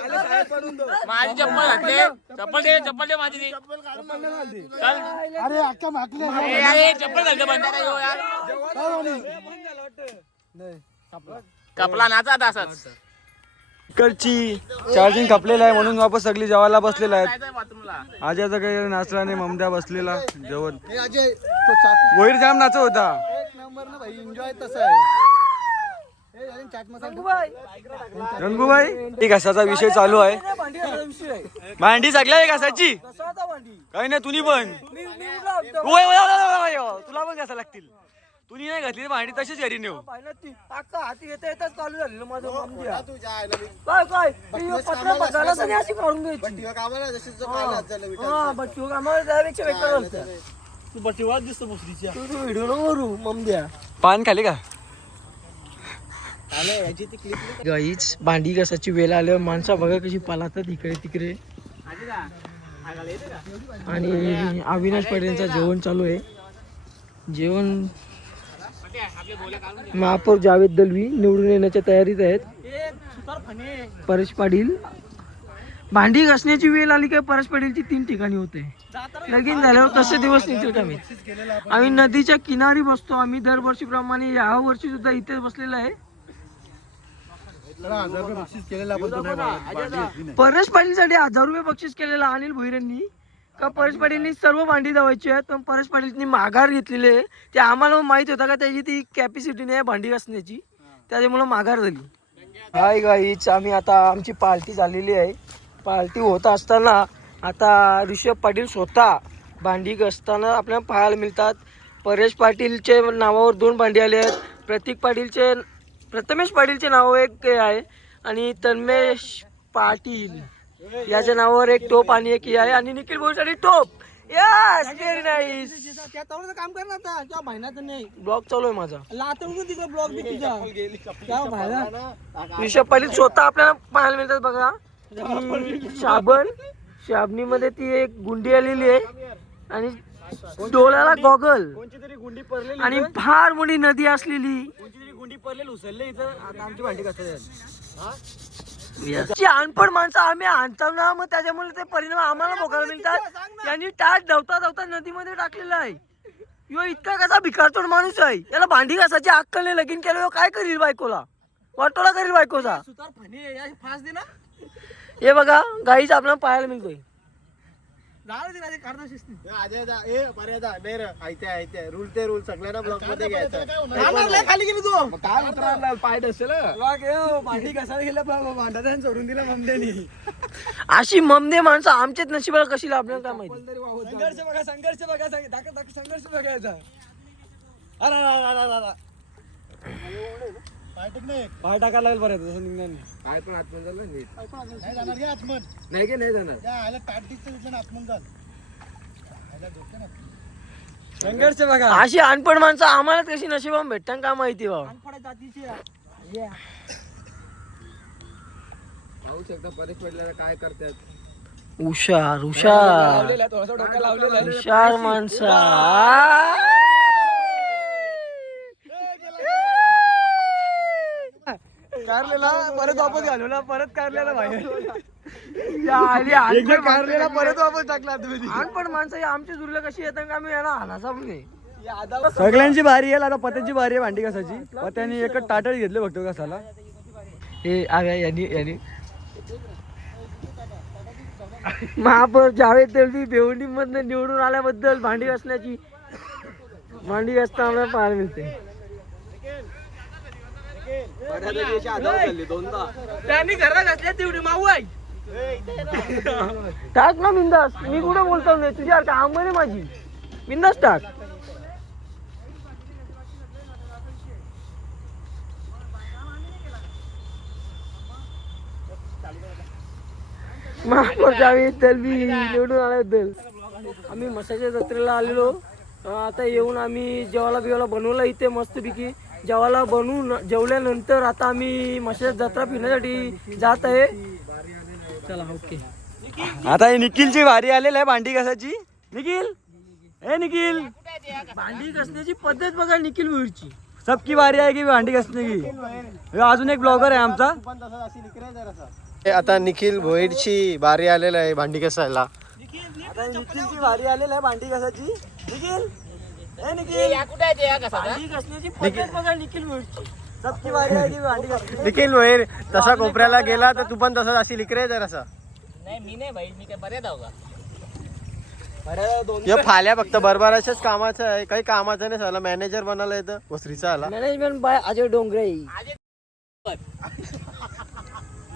माझी चप्पल घातले चप्पल दे माझी ती अरे अक्का मागले अरे चप्पल घालतो बनता काय हो यार कपला नाचा असंच इकडची चार्जिंग खपलेला आहे म्हणून वापस सगळी जेवायला बसलेला आहेत. जायचंय बाथरूमला आजी आता काही नाचला नाही, ममद्या बसलेला जेवण. हे अजय तो चाकू वैर जाम नाचत होता. एक नंबर ना भाई एन्जॉय तसा आहे. गंगूबाई, रंगूबाई ही घसाचा विषय चालू आहे. भांडी घासायचा विषय आहे. भांडी सगळ्या आहे घसाची. कसा होता भांडी? काही नाही तुम्ही पण मी उठला होता. ओय, ओय, ओय, ओय, ओय, तुला पण घासा लागतील. तुम्ही नाही घातली तर भांडी तशीच घरी नेऊ. पाहिलं ती अक्का हाती येता येताच चालू झालेलं माझं ममदिया. काय पत्र बघायला तरी अशी काढून घ्यायची. हा बच्चू कामाला जायपेक्षा बेकार होतं. तू बच्चूवाद दिसतो मुसरीच्या. तू व्हिडिओ नको करू ममदिया. पान खाली का? गाईच भांडी घासाची वेळ आल्यावर माणसं बघा कशी पालातात इकडे तिकडे. आणि अविनाश पाटीलचं जेवण चालू आहे. जेवण महापौर जावेद दलवी निवडून येण्याच्या तयारीत आहेत. परेश पाटील भांडी घासण्याची वेळ आली काय परेश पाटीलची 3 ठिकाणी होते. लगीन झाल्यावर कसे दिवस निघतील का मी. आम्ही नदीच्या किनारी बसतो. आम्ही दरवर्षीप्रमाणे या वर्षी सुद्धा इथे बसलेला आहे. बक्षीस केलेलं आपण तो नाही बघा. परेश पाटीलसाठी 1000 रुपये बक्षीस केलेला अनिल भोईरेंनी. का परेश पाटीलनी सर्व भांडी धावायची आहेत पण परेश पाटीलनी माघार घेतलेली आहे. ते आम्हाला माहित होतं का त्याची ती कॅपॅसिटी नाही आहे भांडी घासण्याची, त्याच्यामुळे माघार झाली. हाय गाईच, आम्ही आता आमची पार्टी झालेली आहे. पार्टी होत असताना आता ऋषभ पाटील स्वतः भांडी घासताना आपल्याला पाहायला मिळतात. परेश पाटीलचे नावावर 2 भांडी आले आहेत. प्रथमेश पाटीलचे नाव एक आहे आणि तन्मेश पाटील याच्या नावावर एक टोप आणि एक आहे आणि निखिल भाऊसाठी टोप. Yes, very nice. काम कर ना आता किंवा भाईनाचं नाही ब्लॉग चालू आहे माझा. लातूर तिकडे ब्लॉग बी तुझा. ऋषभ पाटील स्वतः आपल्याला पाहायला मिळतात बघा. शाबणीमध्ये ती एक गुंडी आलेली आहे आणि डोळ्याला गॉगल आणि फार मोठी नदी असलेली. गुंडी पडलेली उचलले इथं आता आमची भांडी ची अनपड माणसं आम्ही आणतो ना, मग त्याच्यामुळे ते परिणाम आम्हाला भोगायला मिळतात. त्यांनी टाट धावता धावता नदीमध्ये टाकलेला आहे. यो इतका कसा भिकारचोड माणूस आहे. याला भांडी घासाची अक्कल नाही. लगीन केलं काय करील बायकोला, वाटोला करील बायकोचा. फास दे ना. हे बघा गाईच आपल्याला पाहायला मिळतोय. रूल ते रूल सगळ्यांना ब्लॉक मध्ये घ्यायचं. खाली गेली तू काय उतरला पाय असेल भांडी कसायला गेल्या भांडा सोडून दिला ममदेनी. अशी ममदे माणसं आमच्याच नशिबाला कशी लाभणार काय माहिती. संघर्ष बघा संघर्ष बघायचा. पाय टाकायला लागेल बरं तसं निघणार नाही. काय पण आत्मन झालं नाही की नाही जाणार. संघर्ष बघा. अशी अनपड माणसं आम्हाला कशी नशिबा भेटतात काय माहिती बा. पाहू शकता परेश पडल्याला काय करतात. हुशार थोडासा डोका लावलेला आहे. हुशार माणसा. कारलेला परत वापस घालवला परत कारलेला बाहेर कारलेला परत वापस टाकला तुम्ही. अनपड माणसं आमची जुरले कशी येतात का आम्ही याला हाणाचा पण नाही. सगळ्यांची भारी आहे. आता पत्याची भारी आहे भांडी घासाची. पत्याने एकच ताटच घेतले बघतो घासाला. हे आव्या यांनी महापौर जावेद दलवी भिवंडी मधनं निवडून आल्याबद्दल भांडी घासण्याची भांडी घासता आम्हाला पाहायला मिळते. त्यांनी घरात घातल्या तेवढी माऊ आहे. टाक ना बिंदास. मी कुठं बोलतो नाही तुझ्या काम आहे माझी. बिंदास टाक. महापौर जावेद दलवी निवडून आल्याबद्दल आम्ही मसाच्या जत्रेला आलेलो. आता येऊन आम्ही जेवायला बनवला इथे मस्तपैकी. जेवायला बनवून जेवल्यानंतर आता आम्ही मसाच्या जत्रा फिरण्यासाठी जात आहे. चला ओके. आता ही निखिलची भारी आलेली आहे भांडी घासाची. निखिल निखिल भांडी घासण्याची पद्धत बघा निखिल भोईरची. सबकी बारी आहे की भांडी घासणे की. अजून एक ब्लॉगर आहे आमचा. आता निखिल भोईरची बारी आलेला आहे भांडी घासायला. आता निखिलची भारी आलेली आहे भांडी घासाची. निखिल निखिल भांडी घासण्याची पद्धत बघा निखिल भोईरची. सबकी बारी आहे की भांडी घासणे. निखिल भोईर तसा कोपऱ्याला गेला तर तू पण तसं अशी लिकरे जरासा. नाही मी नाही भाई, मी काय बऱ्याच आहो का. या फाल्या फक्त बरबराच्याच कामाचं आहे. काही कामाचं नाही. सगळं मॅनेजर बनायला येतं वस्त्रीचा आला. Management by Ajay Dongre.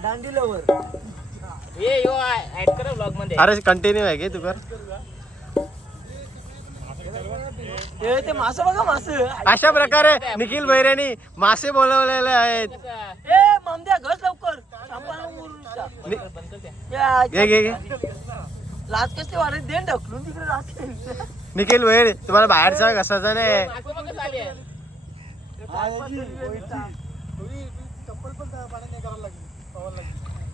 दांडी लवर हे यो ऍड करा ब्लॉग मध्ये. अरे कंटिन्यू आहे की तू कर. ते मासे बघा मासे. अशा प्रकारे निखिल भैरेनी मासे बोलवलेले आहेत. ए मामद्या घस लवकर. सापाला मुरूचा. घे घे घे. लाज कसली वाढत दे ढकलून तिकडे राहते. निखिल भैर तुम्हाला बाहेरचा कसाचा नाही.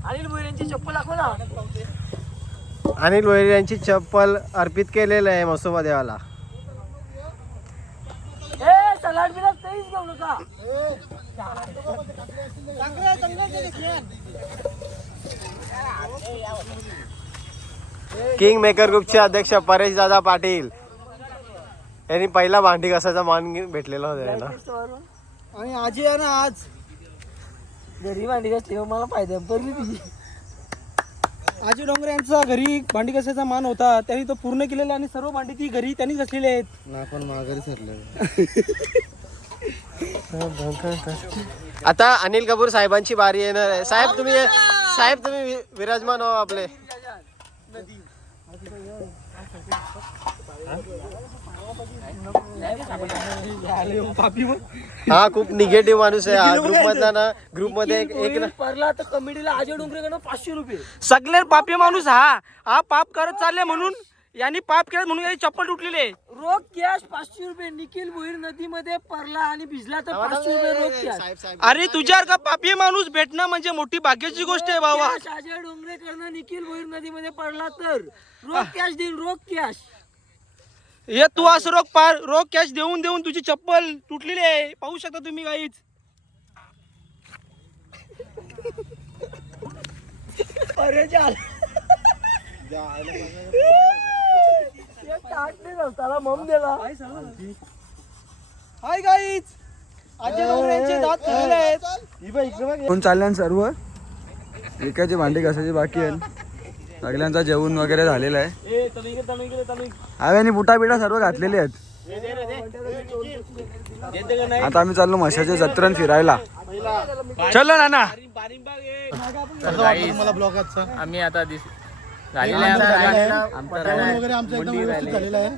अनिल भोईरांची चप्पल दाखव ना. अनिल भैर यांची चप्पल अर्पित केलेलं आहे मसोबा देवाला. ए सलाड बिलाड काहीच घेऊ नका. किंग मेकर ग्रुपचे अध्यक्ष परेश दादा पाटील यांनी पहिला भांडी घासाचा मान भेटलेला होता यांना. आणि आजी आहे ना आज घरी भांडी घासली मला फायदा पडली तुझी. आजी डोंगरे यांचा घरी भांडी घासायचा मान होता, त्यांनी तो पूर्ण केलेला आणि सर्व भांडी ती घरी त्यांनीच घासलेली आहेत. आपण माघारी सरलो. आता अनिल कपूर साहेबांची बारी येणार आहे. साहेब तुम्ही विराजमान हो आपले. हा खूप निगेटिव्ह माणूस आहे हा ग्रुप मधला ना. ग्रुप मध्ये एक ना परला तर कमिटीला आजी डोंगरेकडनं 500 रुपये. सगळे पापी माणूस हा पाप करत चालले म्हणून यांनी पाप केलं म्हणून याची चप्पल तुटलेले. रोख कॅश 500 रुपये. निखिल भोईर नदीमध्ये परला आणि भिजला तर 500 रुपये रोख कॅश. अरे तुझ्यासारखा पापी माणूस भेटणं म्हणजे मोठी भाग्याची गोष्ट आहे बाबा. अजय डोंगरेकडनं निखिल भोईर नदीमध्ये पडला तर रोख कॅश देईन. रोख कॅश. हे तू असं रोख कॅश देऊन देऊन तुझी चप्पल तुटलेली आहे. पाहू शकता तुम्ही काहीच. अरे चाल त्याला मम दिला. हाय गाईज, आजी डोंगरे यांचे दात खाल्लेले आहेत. कोण चालल्यान सर्व एकाची भांडी घासायची बाकी आहे. सगळ्यांचा जेवण वगैरे झालेलं आहे. हव्याने बुटा बिटा सर्व घातलेले आहेत. आता आम्ही चाललो म्हशाच्या जत्रेन फिरायला. चलो नाना. मला ब्लॉग आजचा आम्ही आता जेवण वगैरे आमचा एकदम व्यवस्थित झालेला आहे.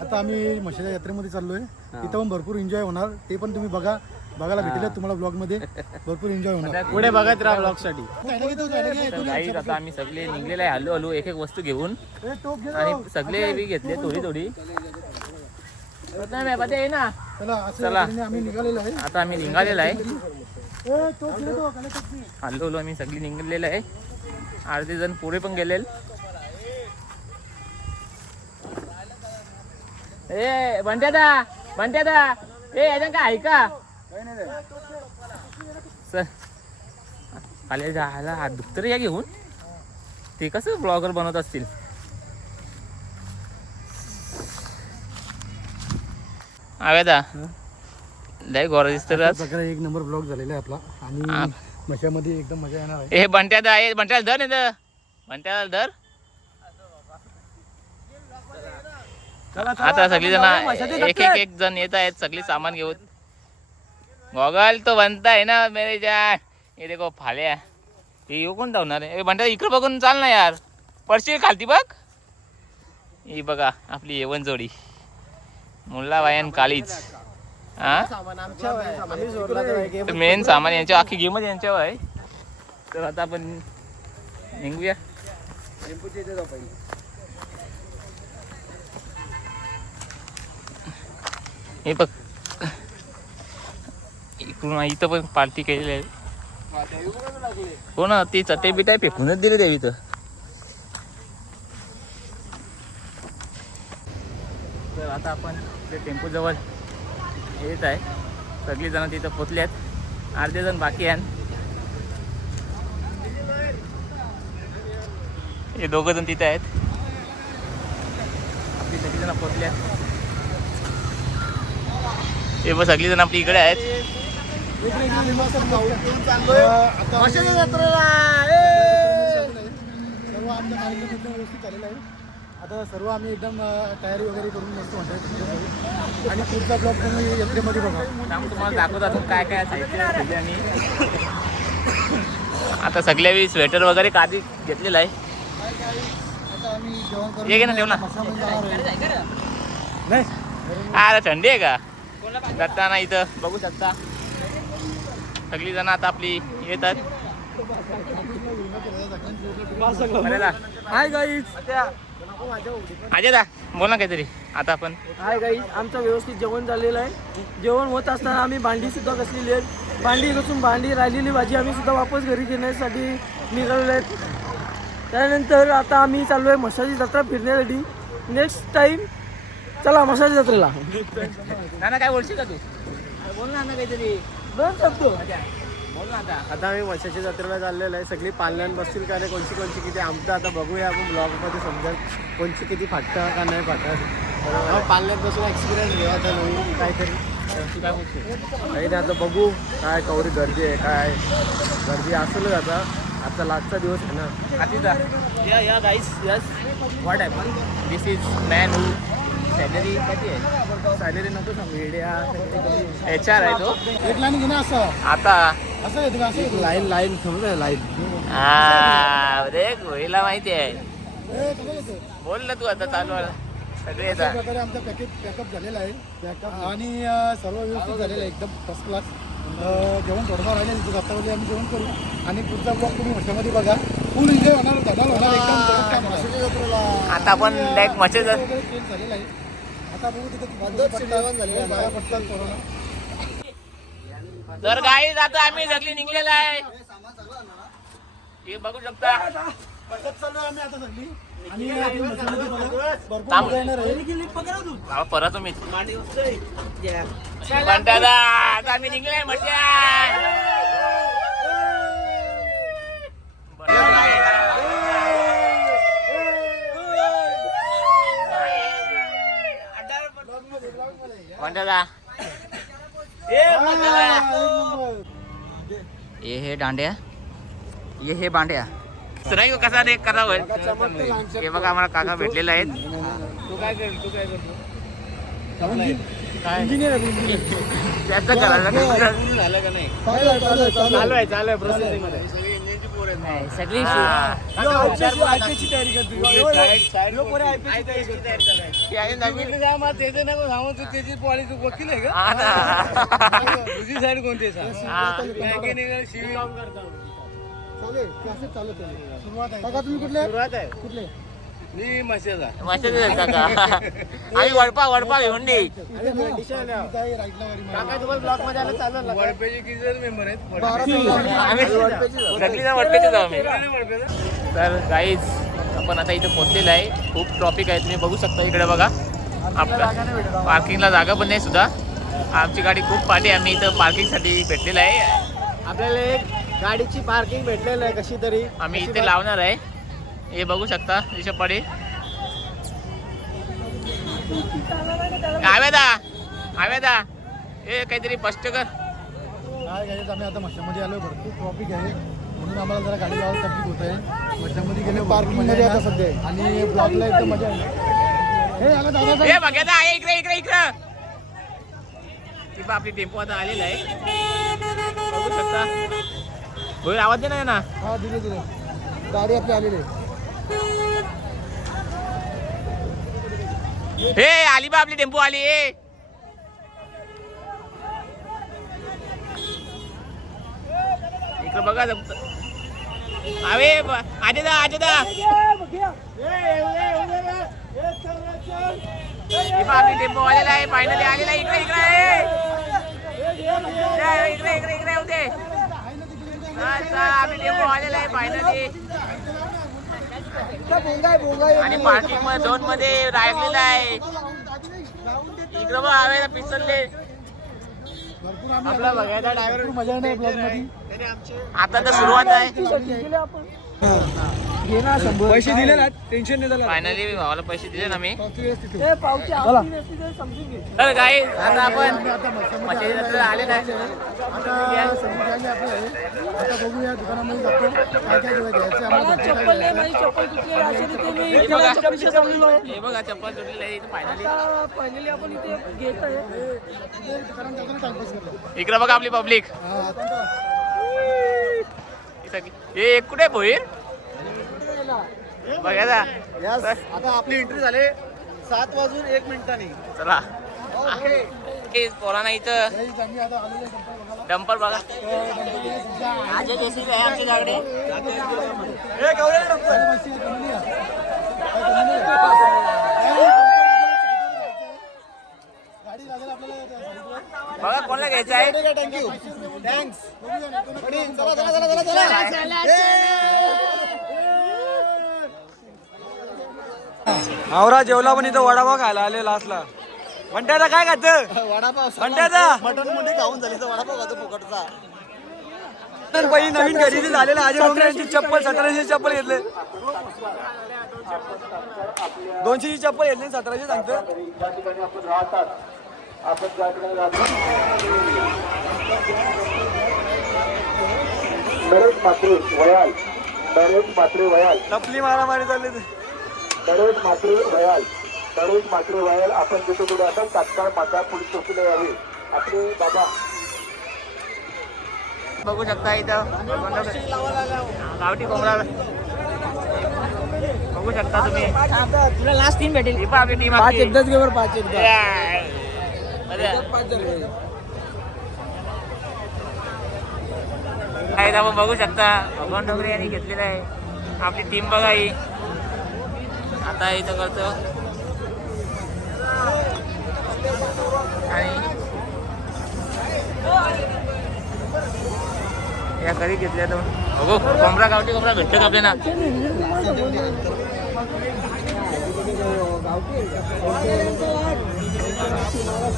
आता आम्ही म्हशीच्या यात्रेमध्ये चाललोय. तिथं पण भरपूर एन्जॉय होणार. ते पण तुम्ही बघायला भेटेल तुम्हाला ब्लॉग मध्ये. भरपूर एन्जॉय होणार. पुढे बघत राहा ब्लॉग साठी. गाईज आता आम्ही सगळे निघलेले आहे. हलू एक एक वस्तू घेऊन आणि सगळे बी घेतले थोडी. आहे ना. चला आम्ही निघालेलो आहे. आता आम्ही निघालेला आहे. हल्लो आम्ही सगळी निघलेलं आहे. अर्धे जण पुढे पण गेले. ए बंट्यादा ए याच्या काय ऐका सर खाली जायला हात दुखतर या घेऊन. ते कसं ब्लॉगर बनवत असतील. आव्यादा लय गोरा दिसतो. प्रकारे एक नंबर ब्लॉग झालेला आहे आपला. आणि म्हशामध्ये एकदम मजा येणार आहे. ए बंट्याला धर नाही बंट्याला धर. आता सगळी जण एक जण येत आहेत सगळी सामान घेऊन. गॉगल तो बनता है ना मेरे जान. ये देखो फाल्या हे येऊ कोण धावणार आहे. बंट्या इकडे बघून चाल ना यार. पडशील खालती बघ. ही बघा आपली येवन जोडी मुल्ला बायन कालीच. मेन सामान यांच्या अख्खी गेमच यांच्यावर आहे. तर आता आपण निघूया. हे बघ इकडून इथं पण पार्टी केलेली आहे. हो ना ती चटई बिटाई फेकूनच दिली देवी. तर आता आपण टेम्पो जवळ येत आहे. सगळी जण तिथं पोचले आहेत. अर्धे जण बाकी आहेत. हे दोघं जण तिथे आहेत. आपली सगळी जण पोचले आहेत. हे बघ सगळी जण आपली इकडे आहेत. सर्व आमचा कार्यक्रम एकदम व्यवस्थित झालेला आहे. आता सर्व आम्ही एकदम तयारी वगैरे करून मस्त म्हणतात. आणि पुढचा ब्लॉग तुम्ही यात्रेमध्ये बघा. तुम्हाला दाखवतो अजून काय काय साहित्य आणि आता सगळे स्वेटर वगैरे काढी घेतलेलं आहे. आता आम्ही जेवण करून ये घे ना, ठेव ना. मशामध्ये जाणार आहे. आता थंडी आहे का जाताना इथं बघू शकता सगळी जण आता आपली येतात. Hi guys. अजय दा बोल ना काहीतरी. आता आपण हाय गाईज, आमचं व्यवस्थित जेवण झालेलं आहे. जेवण होत असताना आम्ही भांडी सुद्धा घासलेली आहेत. भांडी घासून भांडी राहिलेली भाजी आम्ही सुद्धा वापस घरी घेण्यासाठी निघालेलो आहेत. त्यानंतर आता आम्ही चाललो आहे म्हशाची जत्रा फिरण्यासाठी. नेक्स्ट टाइम चला म्हशाची जत्रेला. ना काय बोलशील का तू. बोल ना काहीतरी दोन शब्द. बोल ना आता. आता आम्ही वर्षाच्या जत्रेला चाललेलो आहे. सगळी पालण्यान बसतील का नाही, कोणची किती आमचं आता बघूया आपण ब्लॉगमध्ये समजेल कोणची किती फाटतं का नाही फाटत. पालण्यात बसून एक्सपिरियन्स घ्यायचा नवीन काहीतरी. तू काय बोलशील. काही नाही, आता बघू काय कवरी गर्दी आहे काय गर्दी असेलच. आता लास्टचा दिवस आहे ना. आतिदा या guys yes what happen. This is man who salary किती आहे. सॅलरी नको सांगू येड्या. HR आहे तो. एक लाईन घेणं असं आता असं येतं का? असं येतं. लाईन समजा लाईन. अरे गोळीला माहिती आहे. ए, कसं येतं? बोल ना तू आता चालू आहे. सगळे अशा येतात. प्रकारे आमचा पॅकअप झालेला आहे आणि सर्व व्यवस्थित झालेलं आहे एकदम फर्स्ट क्लास. जेवण थोडंफार राहिलं तिथं आत्तामध्ये आम्ही जेवण करू आणि पुढचा ब्लॉग तुम्ही वर्षामध्ये बघा. फुल एन्जॉय होणार धमाल होणार एकदम. आता आपण डायरेक्ट मच्छी चेंज झालेला आहे. आता बघू तिथे बाया पडतात कोरोना. तर गाईज आता आम्ही सगळी निघलेला आहे. हे बघू शकता. पटकन चालू आहे आम्ही आता सगळी आणि आपली मच्छीमध्ये बघा भरपूर थांब. मजा येणार आहे. बाबा परत तुम्ही दादा आता आम्ही निघले मच्छ्या. दादा ये हे दांड्या ये हे बांड्या सराई को कसा देख करा हे बघा आम्हाला काका भेटलेले आहेत. तू काय करतो त्याचं करायला झालं का नाही. चालू आहे प्रोसेसिंग मध्ये. सगळी त्याची पॉलिसी वकील आहे का. तुझी साईड कोणती चालेल ते असंच चालत आहे. सुरुवात आहे. काका तुम्ही कुठले कुठले मी मशाचा. काका आम्ही वडपा घेऊन दे. काका तुम्हाला ब्लॉक मध्ये आलं चालेल. वडपेचे किती जण मेंबर आहेत. आम्ही सगळी वडपेचे जाऊ आम्ही. तर गाईज आपण आता इथे पोहोचलेलं आहे. खूप ट्रॉफिक आहे तुम्ही बघू शकता. इकडे बघा आपल्या पार्किंगला जागा पण नाही सुद्धा. आमची गाडी खूप पाठी आम्ही इथं पार्किंगसाठी भेटलेलं आहे. आपल्याला एक गाडीची पार्किंग भेटलेलं आहे कशी तरी. आम्ही इथे लावणार आहे. हे बघू शकता रिषभपाडी. आवेदा हे काहीतरी स्पष्ट कर. काय गाईज आम्ही आता मशामध्ये आलो. भरपूर ट्रॉफिक आहे म्हणून आम्हाला जरा गाडी लावायला तकलीफ होत आहे. मशामध्ये गेले पार्किंग मध्ये आता सध्या आणि ब्लॉगला एकदम मजा आहे. हे आला दादा. हे बघा आता आहे इकडे आपली टेम्पो आता आलेला आहे बघू शकता. होईल आवाज दे ना. हा दिले गाडी आपली आलेली आहे. हे आली बा आपली टेम्पो आली. इकडे बघा अरे आजेदा आपली टेम्पो आलेला आहे. फायनली आलेला आहे. इकडे होते. आपली टेम्पो आलेला आहे फायनली आणि पार्किंग मध्ये झोन मध्ये राहिलेला आहे. इकडे बघ हवेला पिसरले. आपला बघायला ड्रायव्हर मजा नाही ब्लॉग मध्ये. आता तर सुरुवात आहे. पैसे दिले ना टेन्शन नाही झालं. फायनली भावाला पैसे दिले ना मी. पावती समजून घे. तर काही आता आपण आता मशामध्ये मच्छी जत्रेला आले नाही. आता संध्याकाळी आपलं आहे. आता बघूया दुकानामध्ये जातो काय काय घ्यायचं आम्हाला. मला चप्पल नाही, माझी चप्पल तुटलेली आहे. अशा रीतीने मी हे बघा. इथे विषय चाललेलो आहे. हे बघा चप्पल तुटलेलं आहे फायनली. आता फायनली आपण इथे घेत आहे. दुकानात जाताना टाइमपास करतो. इकडे बघा आपली पब्लिक. सगळी हे एक कुठे भोईर बघा ना. आता आपली एंट्री झाली 7:01 चला हे पोरांना इथं डंपर बघा आज जेसीबी आहे आमच्याकडे. बघा कोणाला घ्यायचं आहे. Thank you thanks. आवरा जेवला पण इथं वडापाव खायला आले लास्टला. म्हणत्याचा काय खात वडापाव म्हणत्याचा मटन मुंडी खाऊन झाली तर वडापाव खातो फुकटचा. तर पहिली नवीन खरेदी झालेला अजय डोंगरेंची चप्पल 1700 चप्पल घेतले. 200ची चप्पल घेतली 1700 सांगतो. टपली मारामारी चालली. आपण जिथे कुठे असं तात्काळ माता पोलीस चौकीला यावे. आपले बाबा बघू शकता इथं गावठी कोंबडा बघू शकता तुम्ही. तुला लास्ट 3 भेटेल. ही पण आपली टीम 5 एकदाच घे बरं 5 एकदा. आपण बघू शकता भगवान डोंगरे यांनी घेतलेला आहे. आपली टीम बघा ही आता इथं करतो आणि या कधी घेतल्या तर बघू कोंबडा गावठी कोंबडा भेटतो का आपल्याला.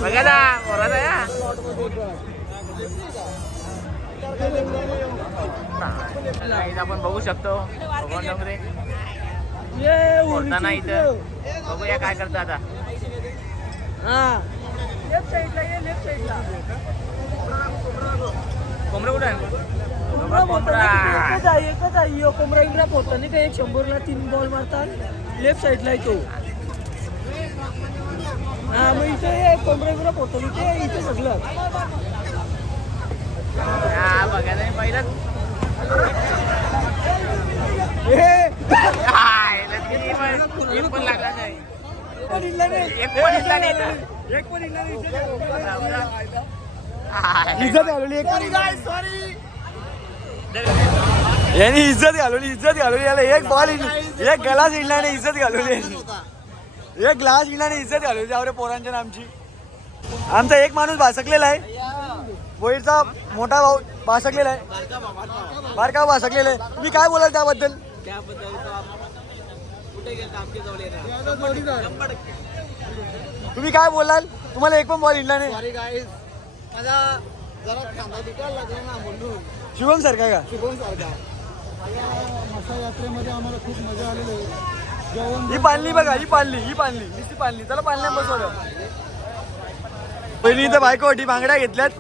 बघा ना बोला या आपण बघू शकतो भगवान डोंगरे बोलताना इथं. बघूया काय करतो आता. लेफ्ट साईडला ये, लेफ्ट साईडला. कोंबडा कुठं आहे. एकच आहे कोंबडा इंद्रा पोहता नाही का. 100ला 3 बॉल मारतात. लेफ्ट साईडला आहे तो. हा मग इथे कोंबडा इंद्रा पोहतो इथे सगळं. बघा नाही पहिलं एक पण लागला नाही. एक पण इथला नाही. यांनी इज्जत घालवली याला. एक बॉल एक ग्लास इडल्याने इज्जत घालवली. एक ग्लास इडल्याने इज्जत घालवली त्यावर पोरांच्या नामची. आमचा एक माणूस भासकलेला आहे. बोईरचा मोठा भाऊ भासकलेला आहे. बारका भासकलेला आहे. तुम्ही काय बोलाल त्याबद्दल. तुम्ही काय बोलाल. तुम्हाला एक पण बॉल इडला नाही. सॉरी गाईज माझा जरा खांदा दुखायला लागला ना म्हणून. शुभम सारखा का. शुभम सारखा. मसा यात्रेमध्ये आम्हाला खूप मजा आलेली आहे. जेवण ही पालनी बघा ही पालनी नुसती पालनी. त्याला पालण्या बसवलं. पहिली इथं बायकोटी बांगड्या घेतल्यात.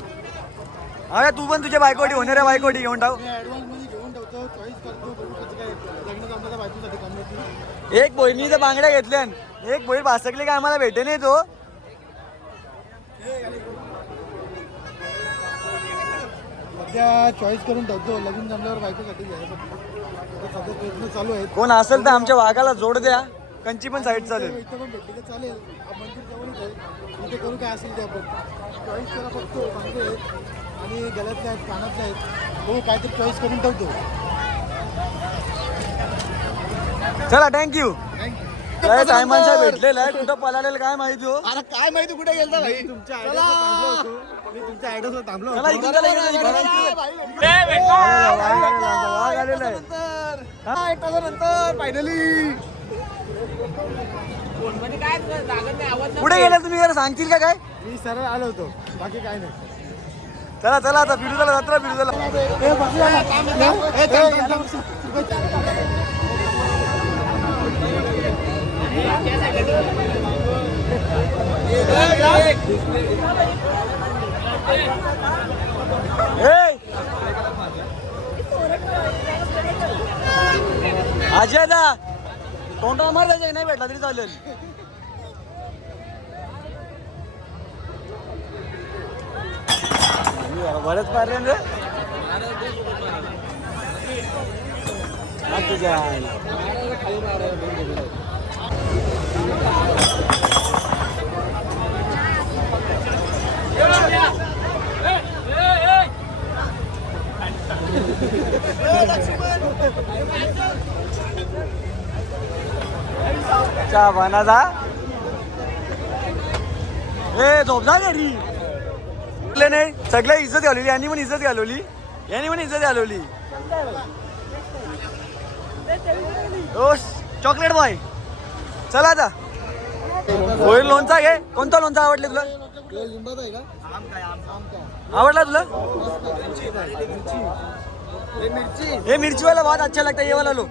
अरे तू पण तुझ्या बायकोटी होणाऱ्या बायकोटी घेऊन टाक. ॲडव्हान्समध्ये घेऊन ठेवतो. चॉईस करतो. बघू कसं काय लग्न जमण्याच्या बायकोसाठी कमी होती. एक बहिणी इथं बांगड्या घेतल्या. एक बहीण भासकली काय आम्हाला भेटे नाही तो. सध्या चॉईस करून ठेवतो. लग्न जमल्यावर बायकोसाठी घ्यायचं. आता सध्या प्रयत्न चालू आहेत. कोण असेल तर आमच्या वाघाला जोड द्या. कंची पण साईड चालेल. इथं पण भेटली तर चालेल. मंदिर जवळच आहे. इथे करू काय असेल ते आपण चॉईस करा फक्त. चांगले आहेत आणि गळ्यातले आहेत कानातले आहेत. हो काहीतरी चॉईस करून ठेवतो. चला थँक्यू. काय टायमांचा भेटलेला आहे. कुठं पळालेलं काय माहिती हो. अरे काय माहिती कुठे गेलता भाई. तुमच्या मी तुमच्या ॲड्रेसवर थांबलो. चला इकडून चला, इकडून. वाघ आलेला आहे. एक तासानंतर फायनली पुढे गेला तुम्ही जरा सांगतील का काय. मी सरळ आलो होतो. बाकी काय नाही. चला चला आता फिरू चला जत्रा फिरू चला. अजय दा तोंडा मार त्याच्या नाही भेटला तरी चालेल. बरेच मारले रे. चहा बनाचा ए झोपला घरी नाही सगळ्या इज्जत घालवली यांनी पण इज्जत घालवली यांनी पण इज्जत घालवली ओ चॉकलेट बॉय चला आता होईल लोणचा घे कोणता लोणचा आवडले तुला आवडला तुला ये मिर्चीवाला बहुत अच्छा लगता है ये वाला लो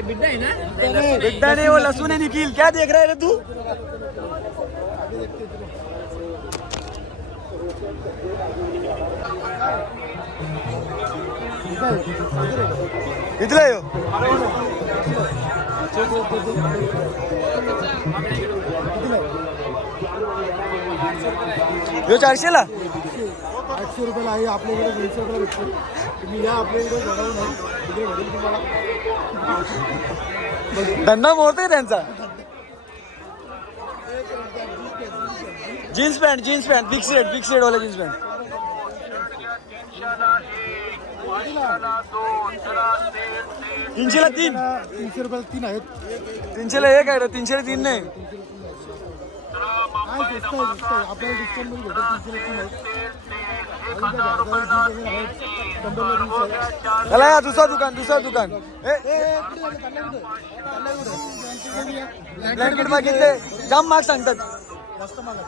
बिड्डा नहीं वो लहसुन है निखिल क्या देख रहा है रे तू इथला यो यो 400 ला 800 रुपयाला आहे आपल्याकडे 200 रुपयाला भेटतो तुम्ही या आपल्याकडे घडवून तिकडे भेटेल तुम्हाला धंदा मोडतोय त्यांचा जीन्स पॅन्ट फिक्स रेट वाला जीन्स पॅन्ट तीनशेला 3 300 रुपयाला 3 आहेत 300ला 1 आहे 300ला 3 नाही काय स्वस्त आहे आपल्याला डिस्काउंट मध्ये भेटेल चला या दुसरा दुकान ब्लँकेट मागितले जाम माग सांगतात जास्त मागत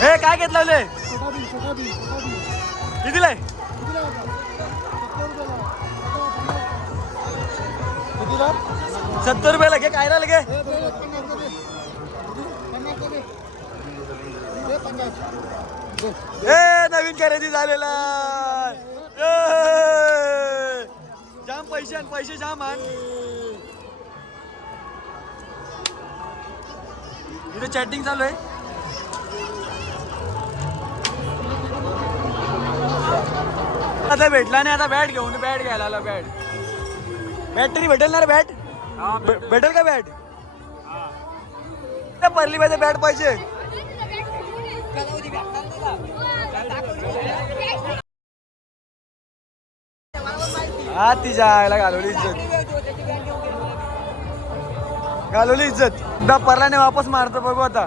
हे काय घेतलं छोटा बिल कितीला आहे कितीला 70 रुपयाला घे काय राहिलं घे ए नवीन खरेदी झालेला जाम पैसे जाम आण इथे चॅटिंग चालू आहे आता भेटला नाही आता बॅट घेऊन बॅट घ्यायला आला बॅट तरी भेटेल ना रे बॅट भेटेल का बॅट परली पाहिजे बॅट पाहिजे हा तिच्या आईला घालवली इज्जत परलाने वापस मारतो बघू आता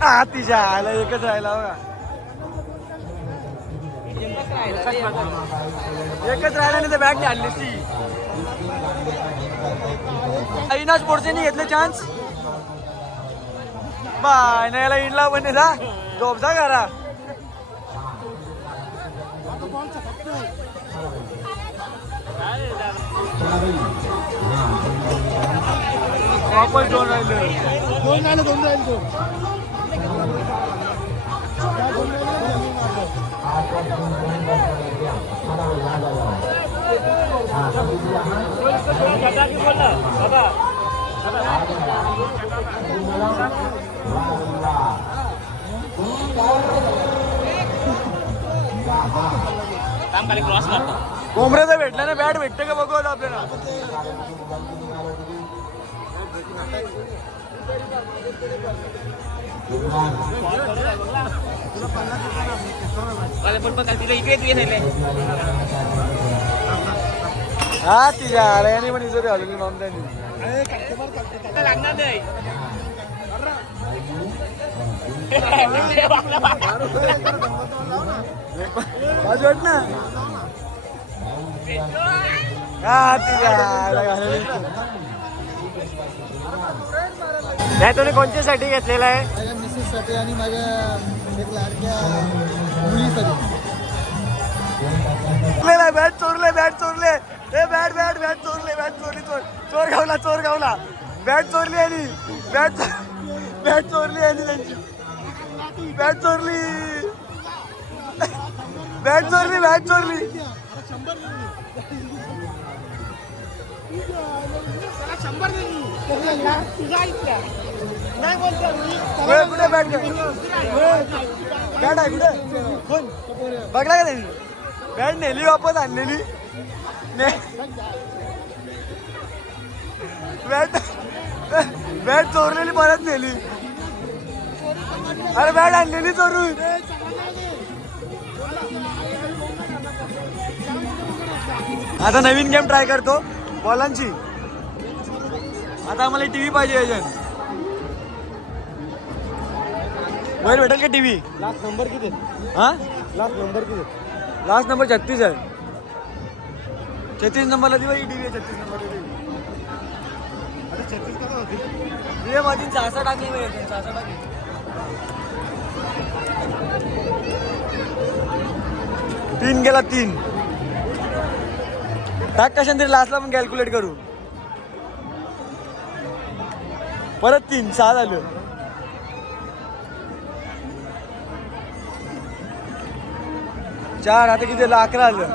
हा तिच्या आईला एकच राहिला बघा एकच राहिला नाही तर बॅग आणली ती अविनाश पोरसेनी घेतले चान्स बाय नाही याला इंडला पण जा झोपचा करा वापस दोन राहिले कोंबड्याचा भेटला ना बॅट भेटते का बघू आता आपल्याला हा तिच्या याने पण इजोरी आलेली ममतानी लागणार नाही वाट ना हा तिच्या तुम्ही कोणत्यासाठी घेतलेला आहे माझ्या मिसेससाठी आणि माझ्या एक लाडक्या मुलीसाठी बॅट चोरले ए बॅट चोरली चोर गावला बॅट चोरली आणि बॅट चोरली त्यांची बॅट चोरली कुठे बॅट बॅट आहे कुठे कोण बघला का त्यांनी बॅट नेली वापस आणलेली बॅट बॅट चोरलेली परत नेली अरे बॅट आणलेली चोरून आता नवीन गेम ट्राय करतो बॉलांची आता आम्हाला टीव्ही पाहिजे एजंट बाहेर भेटेल का टीव्ही लास्ट नंबर किती हा लास्ट नंबर किती लास्ट नंबर 36 आहे 36 नंबरला ती बाई टीव्ही 36 नंबरला आता 36 कसा होती टीव्ही मध्ये 66 टाकली पाहिजे 66 टाकली 3 गेला 3 टाक कशाने तरी लास्टला पण कॅल्क्युलेट करू परत 3 6 झालं 4 आता किती झालं 11 आलं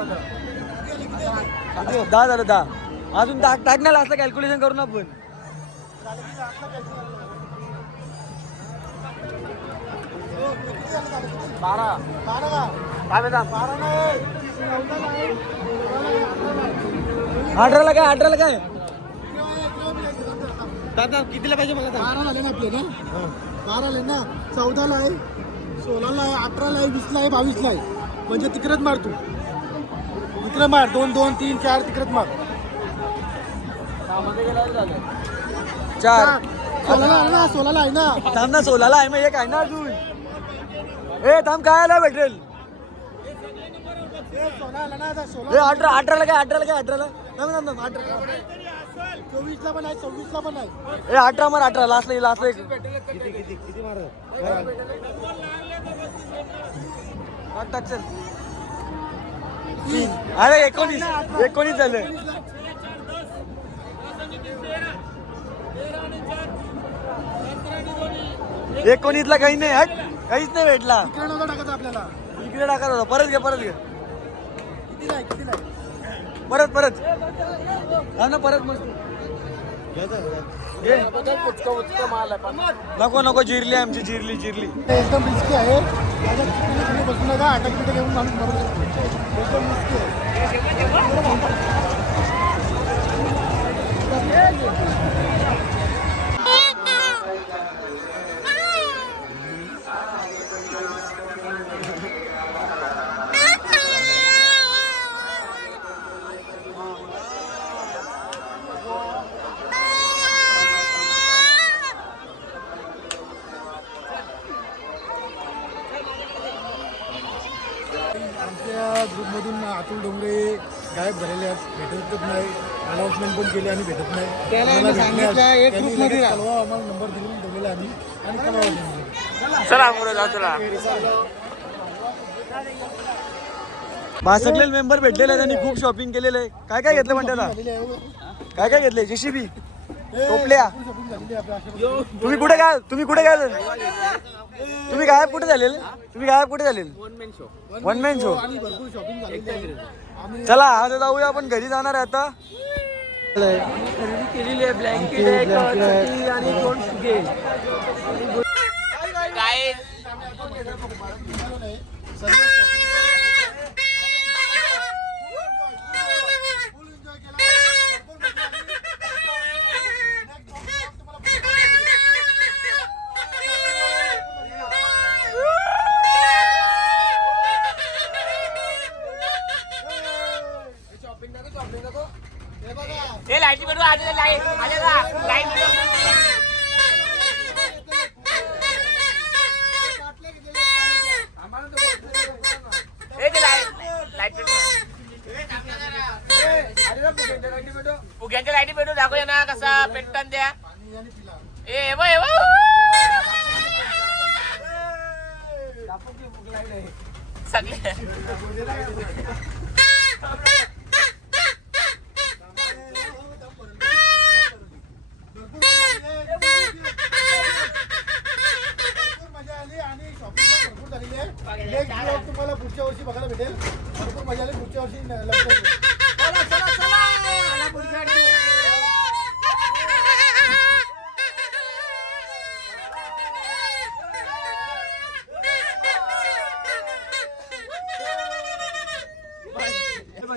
10 झालं 10 अजून टाक ना लास्टला कॅल्क्युलेशन करू ना आपण अठराला काय दादा कितीला पाहिजे मला 12 झाले ना आपले ना 12 आले ना 14ला आहे 16ला आहे 18ला आहे 20ला आहे 22ला आहे म्हणजे तिकडेच मार तू तिकडे मार 2 2 3 4 तिकडेच मार 4 16ला आहे ना 16ला आहे ना थांब ना 16ला आहे मग एक आहे ना अजून ए थांब काय आला भेटेल 16 आला ना आता 16 ए 18ला काय 18ला थांब 24ला पण आहे 26ला पण आहे ए 18 मार 18 लास्टला किती मार टाक चल 3 अरे 19 झालं 19 ला काही नाही हट काहीच नाही भेटला तिकडे नव्हता टाकायचा आपल्याला इकडे टाकत होता परत घे कितीला आहे परत हा ना परत मस्त घे. नको जिरली आमची जिरली एकदम रिस्की आहे माझ्या तुम्ही बसू नका अटक बिटक घेऊन माणूस बरोबर एकदम रिस्की आहे आमच्या ग्रुपमधून अतुल डोंगरे गायब झालेले आहेत भेटतच नाही अनाऊन्समेंट पण केली आणि भेटत नाही आम्हाला भेटले आहेत. त्यांनी लगेच कळवा आम्हाला नंबर दिलेला आम्ही आणि कळवा दिलेला चला पुढे जा चला सगळे मेंबर भेटलेले आहेत त्यांनी खूप शॉपिंग केलेलं आहे काय घेतलं म्हणते ना काय घेतलंय जेसीबी टोपल्या तुम्ही कुठे काय तुम्ही गायब कुठे झालेले वन मॅन शो आणि भरपूर शॉपिंग झालेली आहे. चला आता जाऊया आपण घरी जाणार आहे आता खरेदी केलेली आहे ब्लँकेट आहे चटी आणि 2 फुगे काय हे लाईटी पेटू आले लाईट आले का लाईट हे ते लाईट पेटू फुग्यांच्या लाईटी पेटू दाखवूया ना कसा पेटतात द्या ए सगळे तुम्हाला पुढच्या वर्षी बघायला भेटेल भरपूर मजा आली पुढच्या वर्षी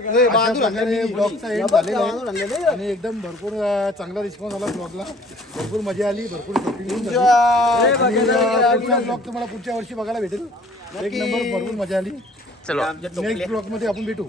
अशा प्रकारे ब्लॉगचा एंड झालेला आहे आणि एकदम भरपूर चांगला रिस्पॉन्स आला ब्लॉगला. भरपूर मजा आली, भरपूर शॉपिंग पुढचा ब्लॉग तुम्हाला पुढच्या वर्षी बघायला भेटेल. एक नंबर भरपूर मजा आली. चलो नेक्स्ट ब्लॉग मध्ये आपण भेटू.